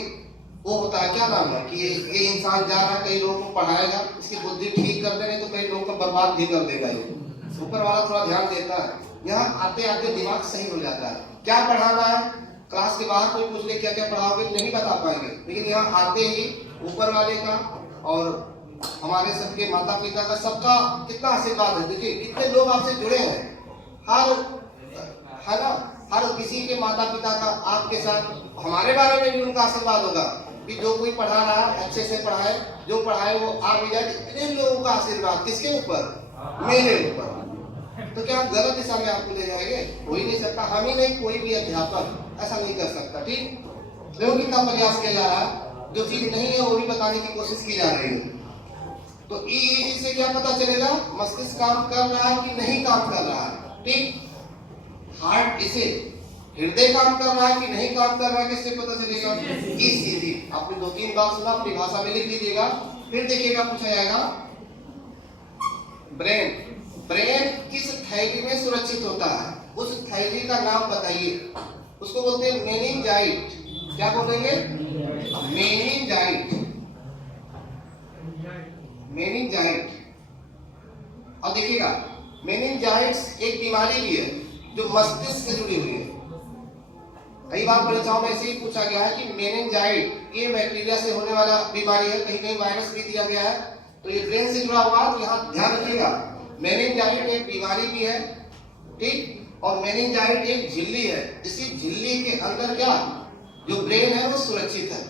वो होता है, क्या नाम है कि ये इंसान जा रहा है, कई लोगों को पढ़ाएगा, इसकी बुद्धि ठीक कर देने तो कई लोगों को बर्बाद भी कर देगा। ये ऊपर वाला थोड़ा ध्यान देता है। यहाँ आते आते दिमाग सही हो जाता है। क्या पढ़ाना है, क्लास के बाहर कोई पूछ ले क्या क्या पढ़ाओगे, नहीं बता पाएंगे, लेकिन यहाँ आते ही ऊपर वाले का और हमारे सबके माता पिता का सबका कितना आशीर्वाद है। देखिए कितने लोग आपसे जुड़े हैं, हर है ना, हर किसी के माता पिता का आपके साथ, हमारे बारे में भी उनका आशीर्वाद होगा कि जो कोई पढ़ा रहा है अच्छे से पढ़ाए, जो पढ़ाए वो आ भी जाए। इतने लोगों का आशीर्वाद किसके ऊपर, मेरे ऊपर। तो क्या गलत दिशा में आपको ले जाएंगे, हो ही नहीं सकता। हम ही नहीं, कोई भी अध्यापक ऐसा नहीं कर सकता। ठीक, देखो कितना प्रयास किया जा रहा है, जो चीज नहीं है वो भी बताने की कोशिश की जा रही है। तो ईईजी से क्या पता चलेगा, मस्तिष्क काम कर रहा है कि नहीं काम कर रहा है। ठीक, हार्ट इसे हृदय काम कर रहा है कि नहीं काम कर रहा है, किससे पता चलेगा, ईईजी। आपने 2-3 बार सुना, अपनी भाषा में लिख लीजिएगा, फिर देखिएगा पूछा जाएगा। ब्रेन, ब्रेन किस थैली में सुरक्षित होता है, उस थैली का नाम बताइए। उसको बोलते हैं मेनिंजाइट। क्या बोलेंगे, मेनिंजाइट, मेनिंजाइट। और देखिएगा मेनिंजाइट्स एक बीमारी भी है जो मस्तिष्क से जुड़ी हुई है। कई बार परीक्षाओं में ऐसे ही पूछा गया है कि मेनिंजाइट ये बैक्टीरिया से होने वाला बीमारी है, कहीं कहीं वायरस भी दिया गया है, तो ये ब्रेन से जुड़ा हुआ। तो यहाँ ध्यान रखिएगा, मेनिंजाइट एक बीमारी भी है। ठीक, और मेनिंजाइट एक झिल्ली है। इसी झिल्ली के अंदर क्या, जो ब्रेन है वो सुरक्षित है,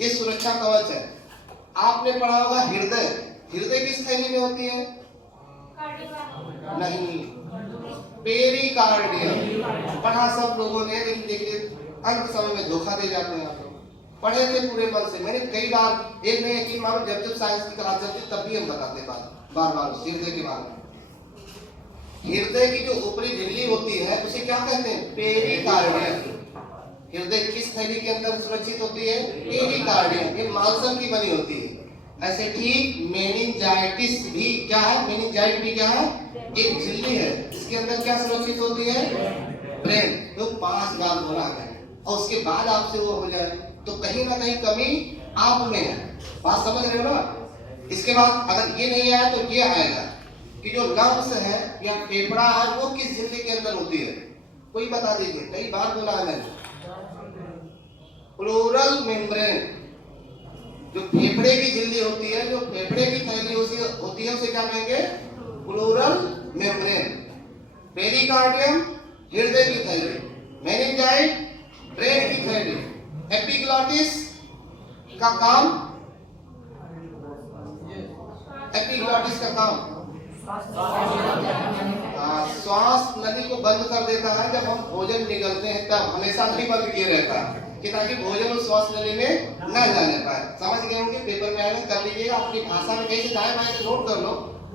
ये सुरक्षा कवच है। आपने पढ़ा होगा हृदय, हृदय किस थैली में होती है, नहीं, पेरिकार्डियम। पढ़ा सब लोगों ने, लेकिन देखिए अंत समय में धोखा दे जाते हैं। आप लोग पढ़े थे पूरे मन से, मैंने कई बार, एक नहीं यकीन मानो, जब जब साइंस की क्लास चलती तब भी हम बताते बार बार हृदय के बारे में। हृदय की जो ऊपरी झिल्ली होती है उसे क्या कहते हैं, पेरिकार्डियम। हृदय किस थैली के अंदर सुरक्षित होती है, पेरिकार्डियम, ये मांसल की बनी होती है। ऐसे ठीक मेनिंजाइटिस भी क्या है, मेनिंजाइट भी क्या है, एक झिल्ली है, इसके अंदर क्या सुरक्षित होती है, ब्रेन। तो 5 बार बोला है और उसके बाद आपसे वो हो जाए तो कहीं ना कहीं कमी आप में है। बात समझ रहे हो ना। इसके बाद अगर ये नहीं आया तो ये आएगा कि जो लंग्स है या फेफड़ा है वो किस झिल्ली के अंदर होती है, कोई बता दीजिए। कई बार बोला है मैंने, प्लूरल मेम्ब्रेन। जो फेफड़े की झिल्ली होती है, जो फेफड़े की थैली होती है, उसे क्या कहेंगे, प्लूरल मेम्ब्रेन। पेरिकार्डियम हृदय की थैली, मेनिंजाइट ब्रेन की थैली, एपिग्लॉटिस का काम, एपिग्लॉटिस का काम श्वास नली को बंद कर देता है। जब हम भोजन निगलते हैं तब हमेशा नहीं बंद किए रहता है कि ताकि भोजन उस श्वास नली में न जाने पाए। समझ गए होंगे, पेपर में आएगा, कर लीजिएगा अपनी भाषा में, कहीं से दाएं बाएं से नोट कर लो।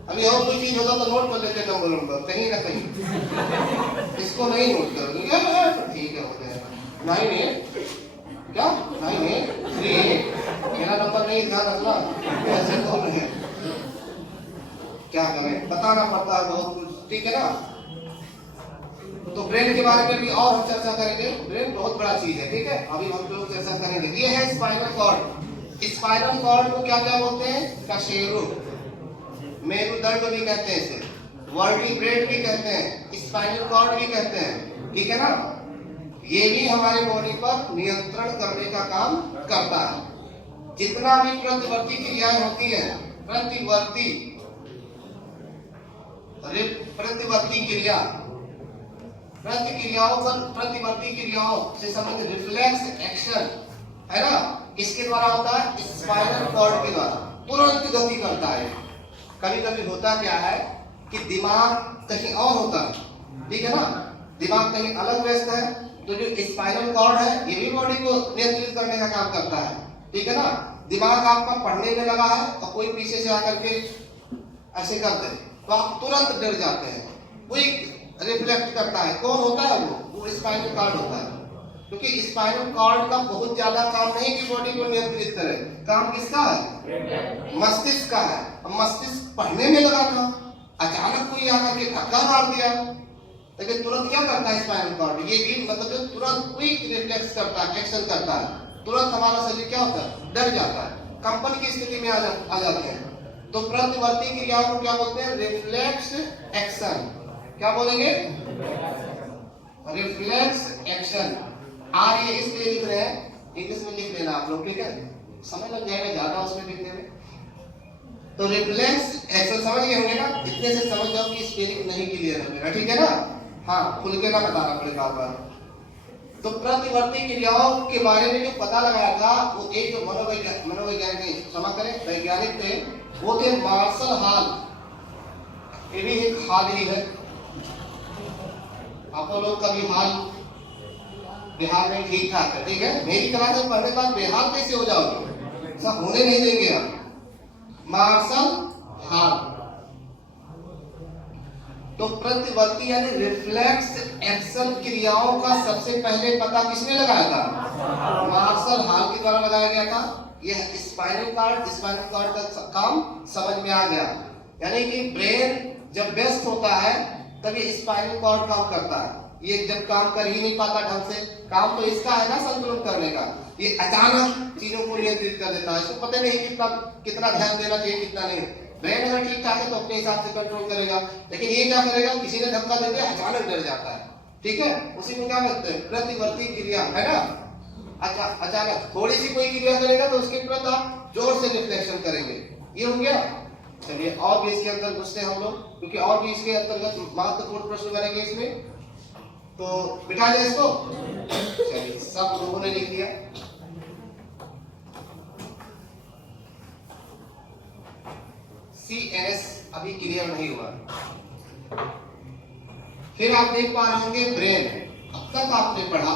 अभी और कोई चीज होता तो नोट कर लेते नंबर कहीं ना कहीं, इसको नहीं नोट करोगे, ठीक है, हो जाएगा। 9-8 क्या 9-8-3 मेरा नंबर नहीं, ध्यान रखना, ऐसे बोल रहे हैं, क्या करें, बताना पड़ता है बहुत कुछ। ठीक है ना। तो ब्रेन के बारे में भी और हम चर्चा करेंगे। ब्रेन बहुत बड़ा चीज है, ठीक है, अभी हम लोग चर्चा करेंगे। ये है स्पाइनल कॉर्ड। स्पाइनल कॉर्ड को क्या क्या बोलते हैं, कशेरु, मेरुदंड भी कहते हैं इसे, वर्टिब्रेट भी कहते हैं, स्पाइनल कॉर्ड भी कहते हैं। ठीक है ना। ये भी हमारे बॉडी पर नियंत्रण करने का काम करता है। जितना भी प्रतिवर्ती क्रियाएं होती है, प्रतिवर्ती क्रिया, प्रतिक्रियाओं पर, प्रतिवर्ती क्रियाओं से संबंधित रिफ्लेक्स एक्शन है ना, इसके द्वारा होता है, स्पाइनल कॉर्ड के द्वारा तुरंत गति करता है। कभी कभी होता क्या है कि दिमाग कहीं और होता है, ठीक है ना, दिमाग कहीं अलग व्यस्त है, तो जो स्पाइनल कॉर्ड है ये भी बॉडी को नियंत्रित करने का काम करता है। ठीक है ना। दिमाग आपका पढ़ने में लगा है और कोई पीछे से आकर के ऐसे कर दे तो आप तुरंत डर जाते हैं, क्विक रिफ्लेक्ट करता है। कौन होता है वो स्पाइनल कॉर्ड होता है। क्योंकि स्पाइनल कॉर्ड का बहुत ज्यादा काम नहीं कि बॉडी को नियंत्रित करे, काम किसका है, मस्तिष्क का है। अब मस्तिष्क पढ़ने में लगा था, अचानक कोई आकर के धक्का मार दिया, लेकिन तुरंत क्या करता है स्पाइनल कॉर्ड, ये भी मतलब तुरंत क्विक रिफ्लेक्स करता है, एक्शन करता है। तुरंत हमारा शरीर क्या होता है, डर जाता है, कंपन की स्थिति में आ जाते हैं। तो प्रतिवर्ती क्रियाओं को क्या बोलते हैं, रिफ्लेक्स एक्शन। क्या बोलेंगे, रिफ्लेक्स एक्शन। आर ये इसलिए लिख रहे हैं, इंग्लिश में लिख लेना आप लोग, ठीक है, समय लग जाएगा ज्यादा उसमें लिखने में। तो रिफ्लेक्स एक्शन समझ गए होंगे ना, इतने से समझ जाओ कि स्पेलिंग नहीं क्लियर है मेरा, ठीक है ना। हाँ, खुल के ना बताना पड़ेगा बार। तो प्रतिवर्ती क्रियाओं के बारे में जो पता लगाया था वो एक जो मनोवैज्ञानिक, क्षमा करें, वैज्ञानिक थे, वो थे मार्शल हॉल। ये भी एक हाल ही है। आप लोग का भी हाल बिहार में ठीक ठाक है, ठीक है। मेरी क्लास में पढ़ने के बाद बिहार कैसे हो जाओगे, सब होने नहीं देंगे आप। Marshall Hall. तो प्रतिवर्ती यानी रिफ्लेक्स एक्शन क्रियाओं का सबसे पहले पता किसने लगाया था, मार्शल हॉल के द्वारा लगाया गया था। यह स्पाइनल कॉर्ड का काम समझ में आ गया। यानी कि ब्रेन जब व्यस्त होता है तब ये स्पाइनल कॉर्ड काम करता है। ये जब काम कर ही नहीं पाता ढंग से, काम तो इसका है ना संतुलन करने का, ये अचानक चीजों को नियंत्रित कर देता है। इसको पता नहीं कितना ध्यान देना चाहिए, कितना नहीं। ब्रेन अगर ठीक ठाक है तो अपने हिसाब से कंट्रोल करेगा, लेकिन ये क्या करेगा, किसी ने धक्का दे दिया अचानक डर जाता है, ठीक है। उसी में क्या करते हैं, प्रतिवर्ती क्रिया, है ना। अचानक थोड़ी सी कोई क्रिया करेगा तो उसके तुरंत आप जोर से रिफ्लेक्शन करेंगे। ये हो गया। चलिए और भी इसके अंदर घुसते हैं हम लोग, क्योंकि और भी इसके अंतर्गत महत्वपूर्ण प्रश्न बनेंगे इसमें। तो बिठा जाए इसको। चलिए सब लोगों ने लिख दिया। CNS अभी क्लियर नहीं हुआ। फिर आप देख पा रहे होंगे ब्रेन। अब तक आपने पढ़ा,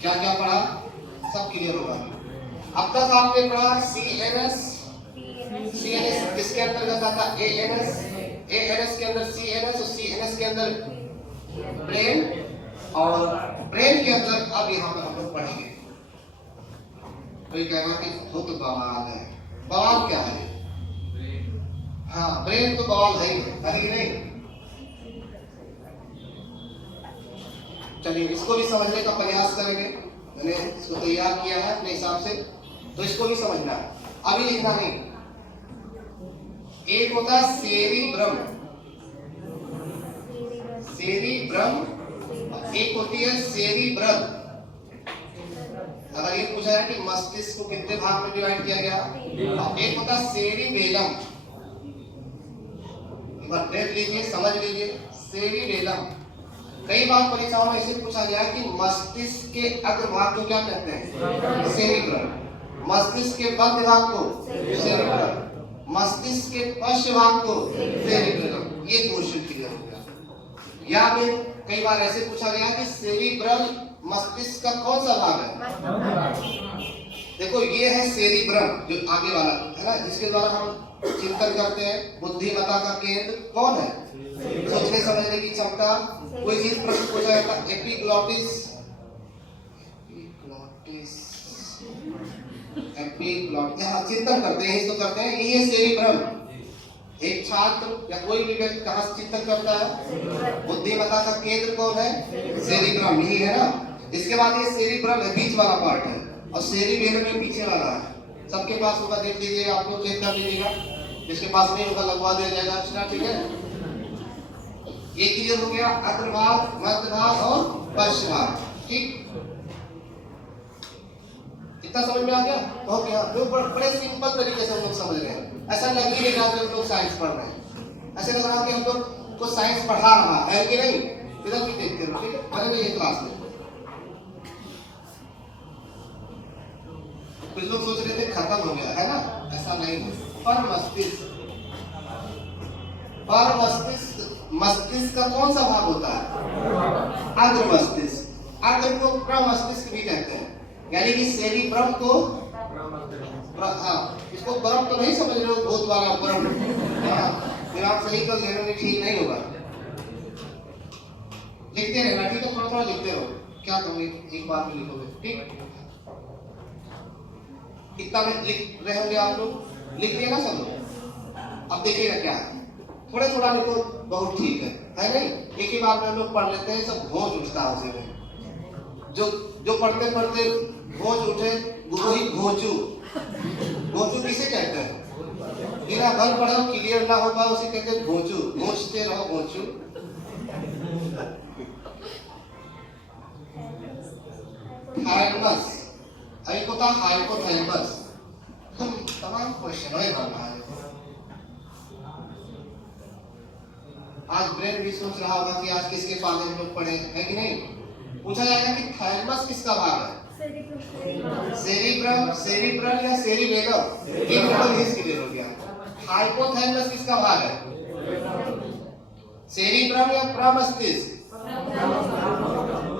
क्या क्या पढ़ा, सब क्लियर होगा। अब तक आपने पढ़ा CNS किसके अंतर्गत आता, ANS के अंदर CNS, और CNS के अंदर ब्रेन, और ब्रेन के अंदर अब यहाँ पर हम लोग पढ़ेंगे। तो ये कहना कि वो तो बवाल है। बवाल क्या है, हाँ ब्रेन तो बवाल है ही नहीं। चलिए इसको भी समझने का प्रयास करेंगे। मैंने इसको तैयार किया है अपने हिसाब से, तो इसको भी समझना है, अभी लिखना नहीं। एक होता है सेरिब्रम, एक होती है सेरिब्रम। अगर ये पूछा जाए कि मस्तिष्क को कितने भाग में डिवाइड किया गया, एक होता है सेरिबेलम। देख लीजिए, समझ लीजिए, सेरिबेलम। कई बार परीक्षाओं में ऐसे पूछा गया कि मस्तिष्क के अग्रभाग को क्या कहते हैं, सेरिब्रम। मस्तिष्क के मध्य भाग को सेरिब्रम, मस्तिष्क के पश्च भाग को सेरिब्रम। ये क्वेश्चन क्लियर हो गया। या फिर कई बार ऐसे पूछा गया कि सेरिब्रम मस्तिष्क का कौन सा भाग है। देखो ये है सेरिब्रम, जो आगे वाला है ना, जिसके द्वारा हम चिंतन करते हैं। बुद्धिमत्ता का केंद्र कौन है, सोचने समझने की क्षमता। कोई चीज प्रश्न पूछा जाता है, एपिग्लॉटिस, यहाँ चिंतन करते हैं, इसको करते हैं, ये सेरिब्रम। एक छात्र या कोई भी व्यक्ति कहाँ से चिंतन करता है, बुद्धिमत्ता का केंद्र कौन है, सेरिब्रम, यही है ना। इसके बाद ये सेरिब्रम है, बीच वाला पार्ट है, और सेरिबेलम में पीछे वाला है। सबके पास होगा, देख लीजिए, आप लोग चेक कर लीजिएगा। जिसके पास नहीं होगा लगवा दिया जाएगा एक्स्ट्रा, ठीक है। ये क्लियर हो गया, अग्रभाग, मध्य भाग और पश्च भाग, ठीक। इतना समझ में आ गया तो क्या, बड़े सिंपल तरीके से हम लोग समझ रहे हैं। ऐसा लग ही नहीं रहा कि हम लोग साइंस पढ़ रहे हैं, ऐसे लग रहा कि हम लोग को साइंस पढ़ा रहा है कि नहीं। इधर भी देखते रहो, ठीक है। अरे ये क्लास में कुछ लोग सोच रहे थे खत्म हो गया है ना, ऐसा नहीं है। पर मस्तिष्क का कौन सा भाग होता है, अग्र मस्तिष्क। अग्र को प्रमस्तिष्क भी कहते हैं, यानी कि सेरिब्रम को, हाँ इसको ब्रह्म तो नहीं समझ रहे हो, भूत वाला ब्रह्म, फिर आप सही कर लेना, ठीक नहीं होगा। लिखते रहना, ठीक है, थोड़ा थोड़ा लिखते रहो। क्या कहोगे, एक बार में लिखोगे, ठीक। इतना में लिख रहे होंगे आप लोग, लिख लिया ना सब लोग। अब देखिएगा क्या है, थोड़ा थोड़ा लिखो, बहुत ठीक है नहीं। एक ही बार में हम लोग पढ़ लेते हैं, सब होश उठता है उसे में। जो जो पढ़ते पढ़ते घोंच उठे वही घोंचू। घोंचू किसे कहते हैं? बिना भर पढ़ो क्लियर ना हो पाए उसे कहते हैं घोंचू। घोंचते रहो घोंचू। थैलेमस अभी को था हाइपोथैलेमस। हम तमाम क्वेश्चन है करना है। आज ब्रेन भी सोच रहा होगा कि आज किसके पाले हम लोग पढ़े हैं कि नहीं। पूछा जाएगा कि थैलेमस किसका भाग है? सेरिब्रम, सेरिब्रल या सेरिबेलम? एक नंबर हिस्स क्लियर हो गया। हाइपोथैलेमस किसका भाग है? सेरिब्रम या प्रमस्तिष्क?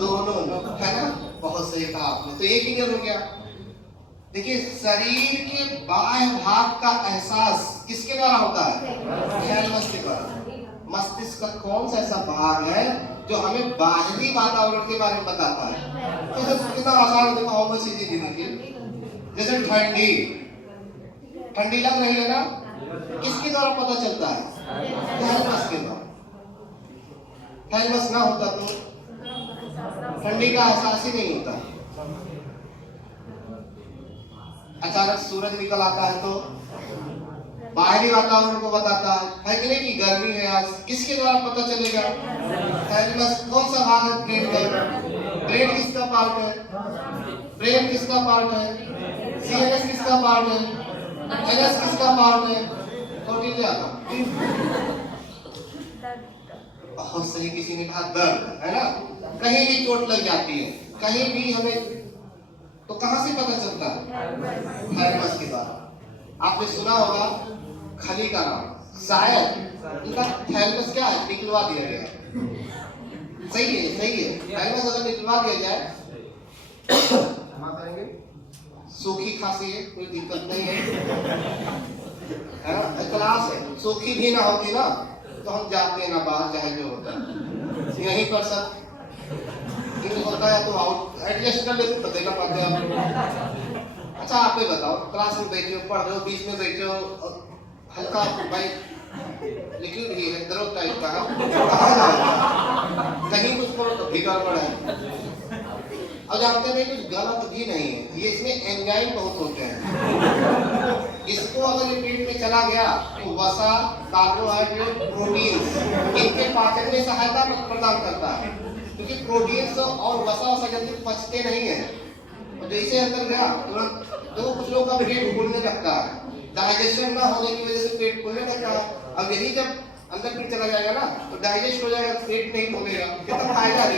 दोनों है ना। बहुत सही कहा आपने। तो ये क्लियर हो गया। देखिए शरीर के बाह्य भाग का एहसास किसके द्वारा होता है? थैलेमस के द्वारा। मस्तिष्क का कौन सा ऐसा भाग है जो हमें बाहरी वातावरण के बारे में बताता है? तो कितना आसान देखो, हाउ मच इजी देखिए। जैसे ठंडी लग रही है ना, किसके द्वारा पता चलता है? थैलेमस के द्वारा। थैलेमस ना होता तो ठंडी का एहसास ही नहीं होता। अचानक सूरज निकल आता है तो बाहरी वातावरण को बताता है कि नहीं कि गर्मी है आज। किसके द्वारा पता चलेगा? थैलेमस। कौन सा भाग है? ब्रेन का। ब्रेन किसका पार्ट है? ब्रेन किसका पार्ट है? सीएनएस किसका पार्ट है? एनएस किसका पार्ट है? कौटिल्य का। बहुत सही। किसी ने कहा दर्द, है ना। कहीं भी चोट लग जाती है, कहीं भी हमें, तो कहां से पता चलता है? थैलेमस के द्वारा। आपने सुना होगा खली का नाम, शायद इनका थैलेमस क्या है निकलवा दिया गया। सही है, सही है। थैलेमस अगर निकलवा दिया जाए सूखी खांसी है, कोई दिक्कत नहीं है, क्लास है। सूखी भी ना होती ना तो हम जाते ना बाहर, चाहे जो होता है यहीं पर सब होता है तो आउट एडजस्ट कर लेते, तो देना पाते हैं। अच्छा आप ही बताओ, क्लास में बैठे हो, पढ़ रहे हो, बीच में बैठे हो, हल्का भाई लिक्विड ही है, द्रव टाइप का है, कहीं कुछ करो तो भी गड़बड़ है। और जानते हैं कुछ गलत भी नहीं है, ये इसमें एंजाइम बहुत होते हैं। इसको अगर ये पेट में चला गया तो वसा, कार्बोहाइड्रेट, प्रोटीन इनके पाचन में सहायता प्रदान करता है। क्योंकि प्रोटीन्स और वसा जल्दी पचते नहीं है, और जैसे अंदर गया तुरंत तो कुछ लोग का पेट फूलने लगता है। डाइजेशन ना होने की वजह से पेट फूलने लगता है। अब यही जब अंदर पेट चला जाएगा ना तो डाइजेस्ट हो जाएगा, पेट नहीं फूलेगा। कितना फायदा है।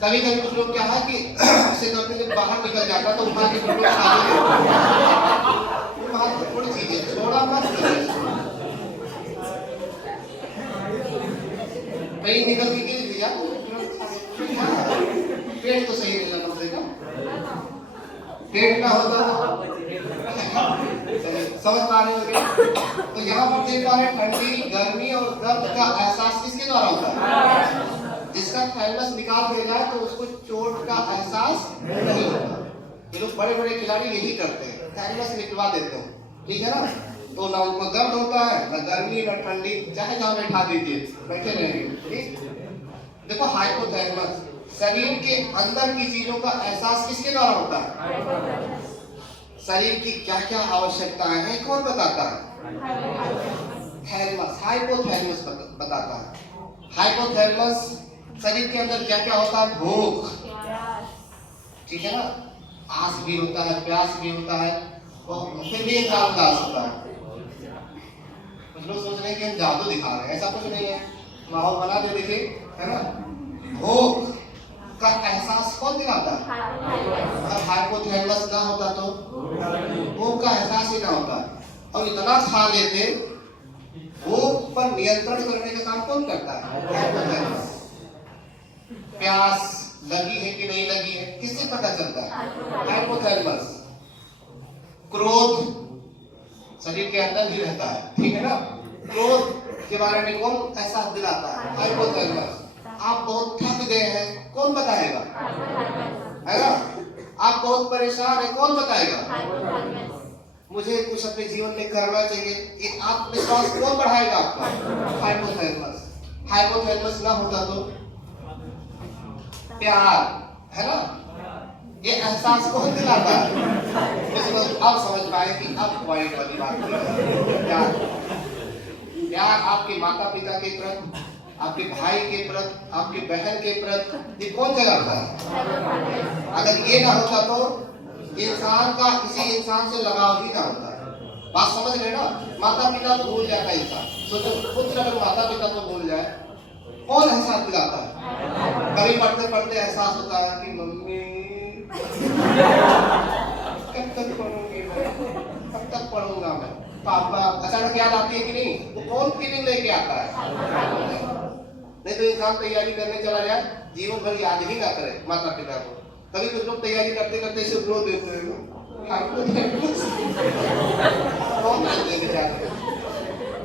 कभी कभी कुछ लोग क्या है कि ऐसे करते जब बाहर निकल जाता तो उठा के लोग खा लेते। थोड़ी चीजें थोड़ा मत कहीं निकल के गिर दिया, पेट तो सही रहना कम से कम। पेट ना होता समझ पा रहे हो? तो यहाँ पर देख पा रहे ठंडी, गर्मी और दर्द का एहसास किसके द्वारा होता है? जिसका थैलेमस निकाल दिया जाए तो उसको चोट का एहसास नहीं होता। ये लोग बड़े बड़े खिलाड़ी यही करते हैं, थैलेमस निकलवा देते हैं, ठीक है ना। तो ना उनको दर्द होता है, ना गर्मी ना ठंडी, चाहे जहाँ बैठा दीजिए बैठे रहेंगे, ठीक। देखो हाइपोथैलेमस शरीर के अंदर की चीजों का एहसास किसके द्वारा होता है? शरीर की क्या क्या आवश्यकताएं हैं कौन बताता है? थैलेमस, हाइपोथैलेमस बताता है। हाइपोथैलेमस शरीर के अंदर क्या क्या होता है? भूख, ठीक है ना, आस भी होता है, प्यास भी होता है, और फिर भी इंसान उदास होता है। कुछ लोग सोच रहे हैं कि हम जादू दिखा रहे हैं, ऐसा कुछ नहीं है। माहौल बना दे देखिए, है ना। भूख का एहसास कौन दिलाता है? अगर हाइपोथैलेमस ना होता तो भूख का एहसास ही ना होता। और इतना खा लेते, भूख पर नियंत्रण करने का काम कौन करता है? हाइपोथैलेमस। प्यास लगी है कि नहीं लगी है किससे पता चलता है? हाइपोथैलेमस। क्रोध शरीर के अंदर ही रहता है, ठीक है ना। क्रोध के बारे में कौन एहसास दिलाता है? हाइपोथैलेमस। आप बहुत थक गए हैं कौन बताएगा? है ना। आप बहुत परेशान हैं कौन बताएगा? मुझे कुछ अपने जीवन में करना चाहिए, ये आत्मविश्वास कौन बढ़ाएगा आपका? हाइपोथैलेमस। हाइपोथैलेमस ना होता तो प्यार, है ना, ये एहसास कौन दिलाता है? इसको अब समझ पाए कि अब पॉइंट वाली बात है। प्यार, प्यार आपके माता पिता के प्रति, आपके भाई के प्रति, आपकी बहन के प्रति, ये कौन जगाता है? अगर ये ना होता तो इंसान का किसी इंसान से लगाव ही ना होता। बात समझ रहे ना? माता पिता तो भूल जाता है इंसान। सोचो पुत्र अगर माता पिता तो भूल जाए, कौन एहसास दिलाता है? कभी पढ़ते पढ़ते एहसास होता है कि मम्मी कब तक पढ़ूंगी मैं, कब तक पढ़ूंगा मैं, पापा, अचानक याद आती है कि नहीं? वो कौन फीलिंग लेके आता है? नहीं तो इंसान तैयारी करने चला जाए, जीवन भर याद ही ना करे माता पिता को। कभी कुछ लोग तैयारी करते करते इसे रो देते हैं,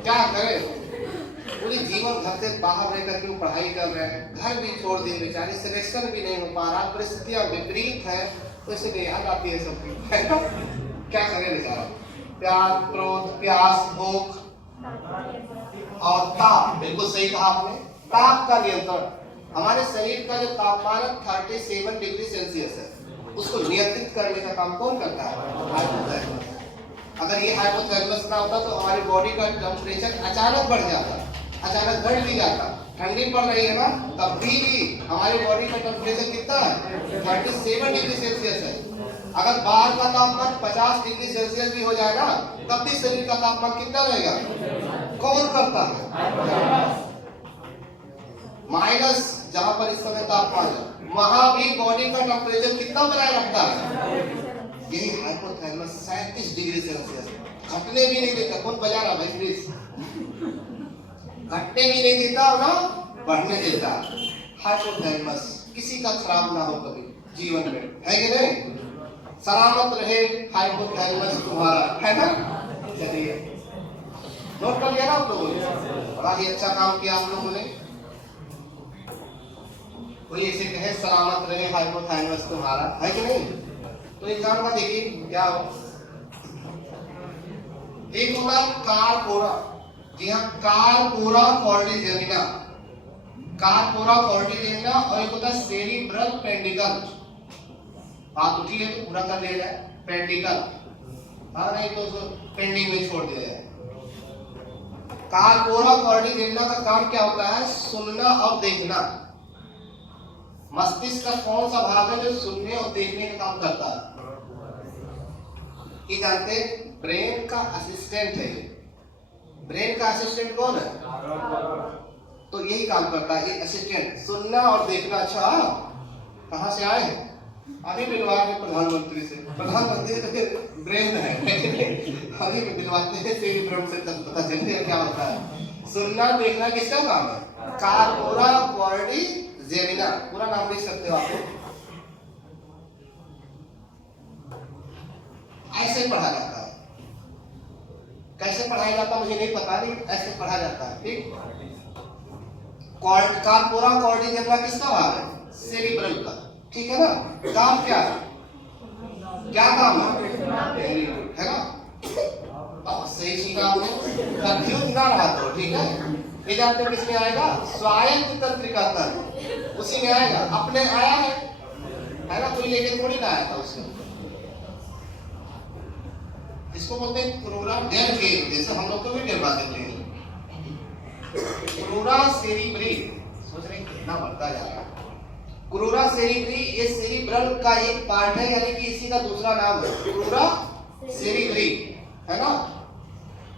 क्या करें? पूरी जीवन घर से बाहर रहकर के पढ़ाई कर रहे हैं, घर भी छोड़ दिए बेचारे, सिलेक्शन भी नहीं हो पा रहा, परिस्थितियां विपरीत है, तो इसे याद आती है सबकी, क्या करें बेचारा? प्यार, क्रोध, प्यास, भूख और ताप, बिल्कुल सही कहा आपने। ताप का नियंत्रण, हमारे शरीर का जो तापमान 37 डिग्री सेल्सियस है, उसको नियंत्रित करने का काम कौन करता है? हाइपोथैलेमस। अगर ये हाइपोथैलेमस ना होता तो हमारी बॉडी का टेम्परेचर अचानक बढ़ जाता, अचानक बढ़ भी जाता। ठंडी पड़ रही है ना, तब भी हमारी बॉडी का टेम्परेचर कितना है? 37 डिग्री सेल्सियस है। अगर बाहर का तापमान 50 डिग्री सेल्सियस भी हो जाएगा, तब भी शरीर का तापमान कितना रहेगा? कौन करता है? माइनस, जहां पर इस समय तापमान है, वहां भी बॉडी का टेम्परेचर कितना बनाए रखता है? यही हाइपोथैलेमस 37 डिग्री सेल्सियस, घटने भी नहीं देता। कौन बजा रहा भाई फ्रिज? घटने भी नहीं देता और ना बढ़ने देता। हाइपोथैलेमस किसी का खराब ना हो कभी जीवन में, है कि नहीं? सलामत रहे हाइपोथैलेमस तुम्हारा, है ना? चलिए नोट कर लिया ना आप लोगों ने? बड़ा ही अच्छा काम किया आप लोगों ने। कोई ऐसे कहे सलामत रहे हाइपोथैलेमस तुम्हारा, है कि नहीं? तो इंसान का देखिए क्या हो, एक होगा कार्पोरा, जी हाँ, कार्पोरा कॉर्टिजेमिना, कार्पोरा कॉर्टिजेमिना, और एक होता है सेरिब्रल पेंडिकल। बात उठी है तो पूरा कर लिया जाए। पेंडिकल, हाँ, नहीं तो उसको पेंडिंग में छोड़ दिया जाए। कार्पोरा कॉर्टिजेमिना का काम क्या होता है? सुनना और देखना। मस्तिष्क का कौन सा भाग है जो सुनने और देखने का काम करता है? ये जानते? ब्रेन का असिस्टेंट है। ब्रेन का असिस्टेंट कौन है? तो यही काम करता है ये असिस्टेंट, सुनना और देखना। अच्छा, कहाँ से आए हैं? अभी मिलवाए हैं प्रधानमंत्री से। प्रधानमंत्री तो ब्रेन है, अभी मिलवाते हैं सेरिब्रम से, तब पता चलता है क्या होता है। सुनना देखना किसका काम है? कार्पोरा कॉर्टिजेमिना, पूरा नाम लिख सकते हो आप। ऐसे पढ़ा जाता है। कैसे पढ़ाया जाता मुझे नहीं पता, नहीं ऐसे पढ़ा जाता है। ठीक, कार्पोरा कॉर्टिजेमिना किसका भाग है? सेरिब्रल का, ठीक है ना? काम क्या है? क्या काम है ना? अब सही सुना आपने, कंफ्यूज ना रहा तो, ठीक है? ये जानते किस में आएगा? स्वायत्त तंत्रिका तंत्र, उसी में आएगा। अपने आया है ना? कोई लेके थोड़ी ना आया था उसमें। इसको बोलते हैं क्रूरा डेर के, जैसे हम लोग को भी डरवा देते हैं। क्रूरा सेरिब्री, सोच रहे कितना बढ़ता जा रहा है। क्रूरा सेरिब्री, ये सेरिब्रल का एक पार्ट है, यानी कि इसी का दूसरा नाम है क्रूरा सेरिब्री, है ना?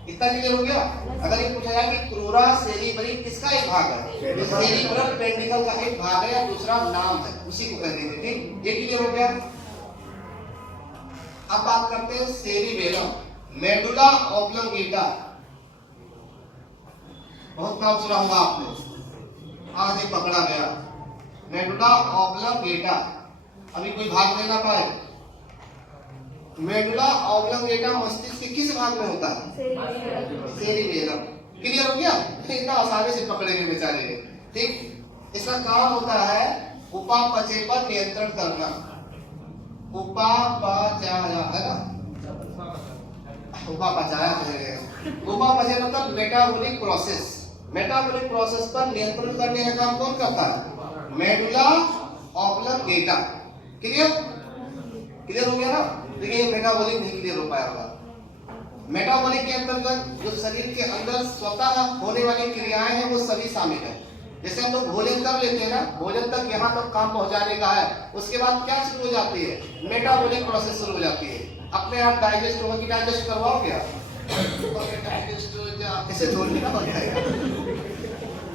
इतना क्लियर हो गया? अगर ये पूछा जाए कि क्रूरा सेरिब्री किसका एक भाग है, तो सेरिब्रल पेंडिकल का एक भाग है या दूसरा नाम है, उसी को कह देते। ठीक, ये क्लियर हो गया? अब बात करते हैं सेरिबेलम, मेडुला ऑब्लोंगेटा। बहुत नाम सुना होगा आपने, आज ही पकड़ा गया। मेडुला ऑब्लोंगेटा, अभी कोई भाग ले ना पाए। मेडुला ऑब्लोंगेटा मस्तिष्क के किस भाग में होता है? सेरिबेलम। क्लियर हो गया? इतना आसानी से पकड़ेंगे बेचारे। ठीक, इसका काम होता है उपापचय पर नियंत्रण करना। उपापचय है ना? उपापचय, उपापचय मतलब मेटाबॉलिक प्रोसेस। मेटाबॉलिक प्रोसेस पर नियंत्रण करने का काम कौन करता है? Medulla oblongata. क्लियर? क्लियर हो गया ना? देखिए ये मेटाबॉलिक नहीं क्लियर हो पाया होगा। मेटाबॉलिक के अंतर्गत जो शरीर के अंदर स्वतः होने वाली क्रियाएं हैं वो सभी शामिल है। जैसे हम लोग भोजन कर लेते हैं ना, भोजन तक यहाँ तक काम पहुंचाने का है, उसके बाद क्या शुरू हो जाती है? मेटाबॉलिक प्रोसेस शुरू हो जाती है। अपने आप डाइजेस्ट होगा कि डाइजेस्ट करवाओ क्या? इसे छोड़ने का हो जाएगा।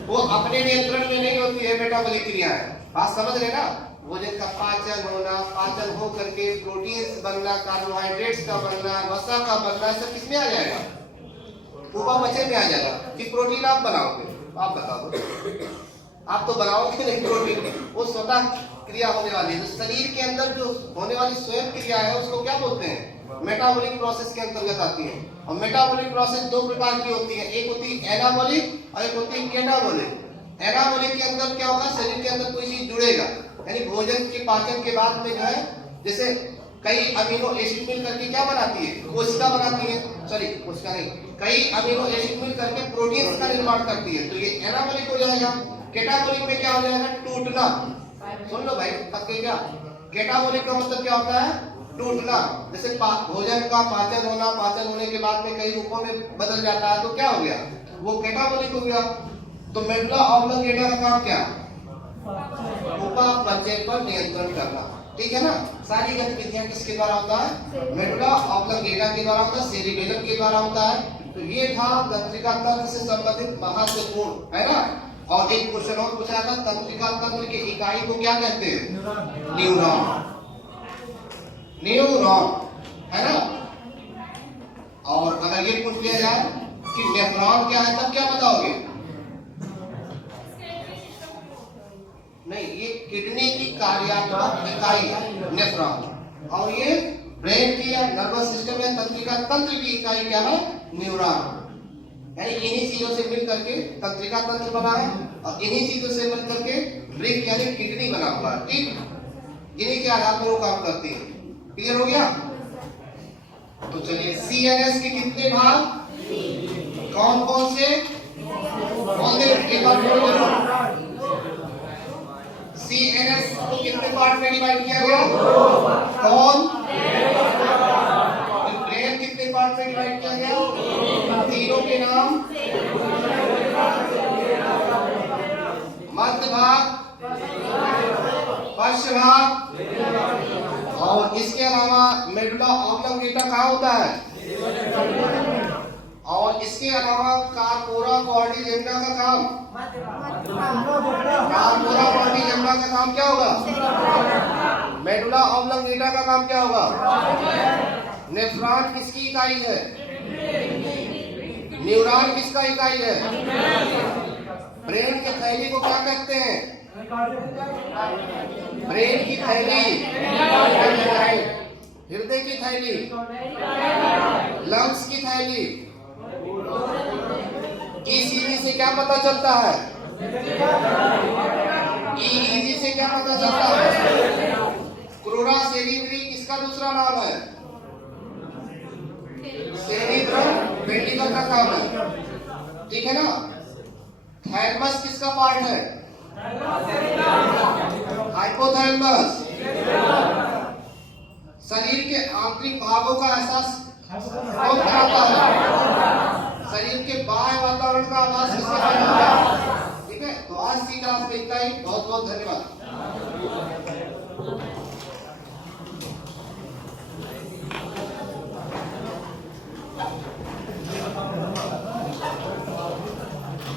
वो अपने नियंत्रण में नहीं होती है मेटाबॉलिक क्रियाएं। बात समझ रहे ना? भोजन का पाचन होना, पाचन हो करके प्रोटीन्स बनना, कार्बोहाइड्रेट्स का बनना, वसा का बनना, सब किसमें आ जाएगा? उपापचय में आ जाएगा। कि प्रोटीन आप बनाओगे? आप बता दो। आप तो बनाओगे नहीं प्रोटीन, वो स्वतः क्रिया होने वाली है। तो शरीर के अंदर जो होने वाली स्वयं क्रिया है उसको क्या बोलते हैं? मेटाबॉलिक प्रोसेस के अंतर्गत आती है। और मेटाबॉलिक प्रोसेस दो प्रकार की होती है, एक होती है एनाबॉलिक और एक होती है कैटाबॉलिक। एनाबॉलिक के अंदर क्या होगा? शरीर के अंदर कोई चीज जुड़ेगा, यानी भोजन के पाचन के बाद में जो है, जैसे कई अमीनो एसिड मिल करके क्या बनाती है? कोशिका बनाती है, सॉरी कोशिका नहीं, कई अमीनो एसिड मिल करके प्रोटीन्स का निर्माण करती है। तो ये एनाबॉलिक हो जाएगा। कैटाबॉलिक में क्या हो जाएगा? टूटना। सुन लो भाई, क्या कैटाबॉलिक का मतलब क्या होता है? टूटना। जैसे भोजन का पाचन होना, पाचन होने के बाद में कई रूपों में बदल जाता है, तो क्या हो गया? वो कैटाबॉलिक हो गया। तो मेडुला ऑब्लंगेटा का काम क्या? उपापचय पर नियंत्रण करना। ठीक है ना? सारी गतिविधियां किसके द्वारा होता है? मेडुला ऑब्लंगेटा के द्वारा होता है, सेरिबेलम के द्वारा होता है। तो ये था तंत्रिका तंत्र से संबंधित महत्वपूर्ण, है ना? और एक क्वेश्चन और पूछा था, तंत्रिका तंत्र की इकाई को क्या कहते हैं? न्यूरॉन। न्यूरॉन, है ना? और अगर ये पूछ लिया जाए कि नेफ्रॉन क्या है, तब क्या बताओगे? नहीं, ये किडनी की कार्यात्मक इकाई है नेफ्रॉन। और ये ब्रेन की या नर्वस सिस्टम या तंत्रिका तंत्र की इकाई क्या है? न्यूरॉन। यानी इन्हीं चीजों से मिल करके तंत्रिका तंत्र बना है और इन्हीं चीजों से मिल करके ब्रेन यानी किडनी बना हुआ है। ठीक, इन्हीं के आधार पर वो काम करती है। क्लियर हो गया? तो चलिए, सीएनएस के कितने भाग? कौन कौन से? कौन से? एक बार बोलो जरूर। सीएनएस को कितने पार्ट में डिवाइड किया गया? कौन? ब्रेन कितने पार्ट में डिवाइड किया गया? तीनों के नाम? मध्य भाग, पश्च भाग, और इसके अलावा मेडुला ऑब्लंगेटा कहाँ होता है? और इसके अलावा कार्पोरा कॉर्डिलेंडा का काम? कार्पोरा कॉर्डिलेंडा का काम क्या होगा? मेडुला ऑब्लंगेटा का काम क्या होगा? नेफ्रॉन किसकी इकाई है? न्यूरॉन किसका इकाई है? ब्रेन के थैली को क्या कहते हैं? ब्रेन की थैली, हृदय की थैली, लंग्स की थैली। ईसीजी से क्या पता चलता है? ईईजी से क्या पता चलता है? क्रोरा सेरिब्री किसका दूसरा नाम है? सेरिब्रम वेंट्रिकल का काम है। ठीक है ना? थैलेमस किसका पार्ट है? हाइपोथैलेमस। शरीर के आंतरिक भागों का एहसास कौन कराता है? शरीर के बाह्य वातावरण का आभास किससे कराता है? ठीक है, तो आज की क्लास में इतना ही। बहुत बहुत धन्यवाद।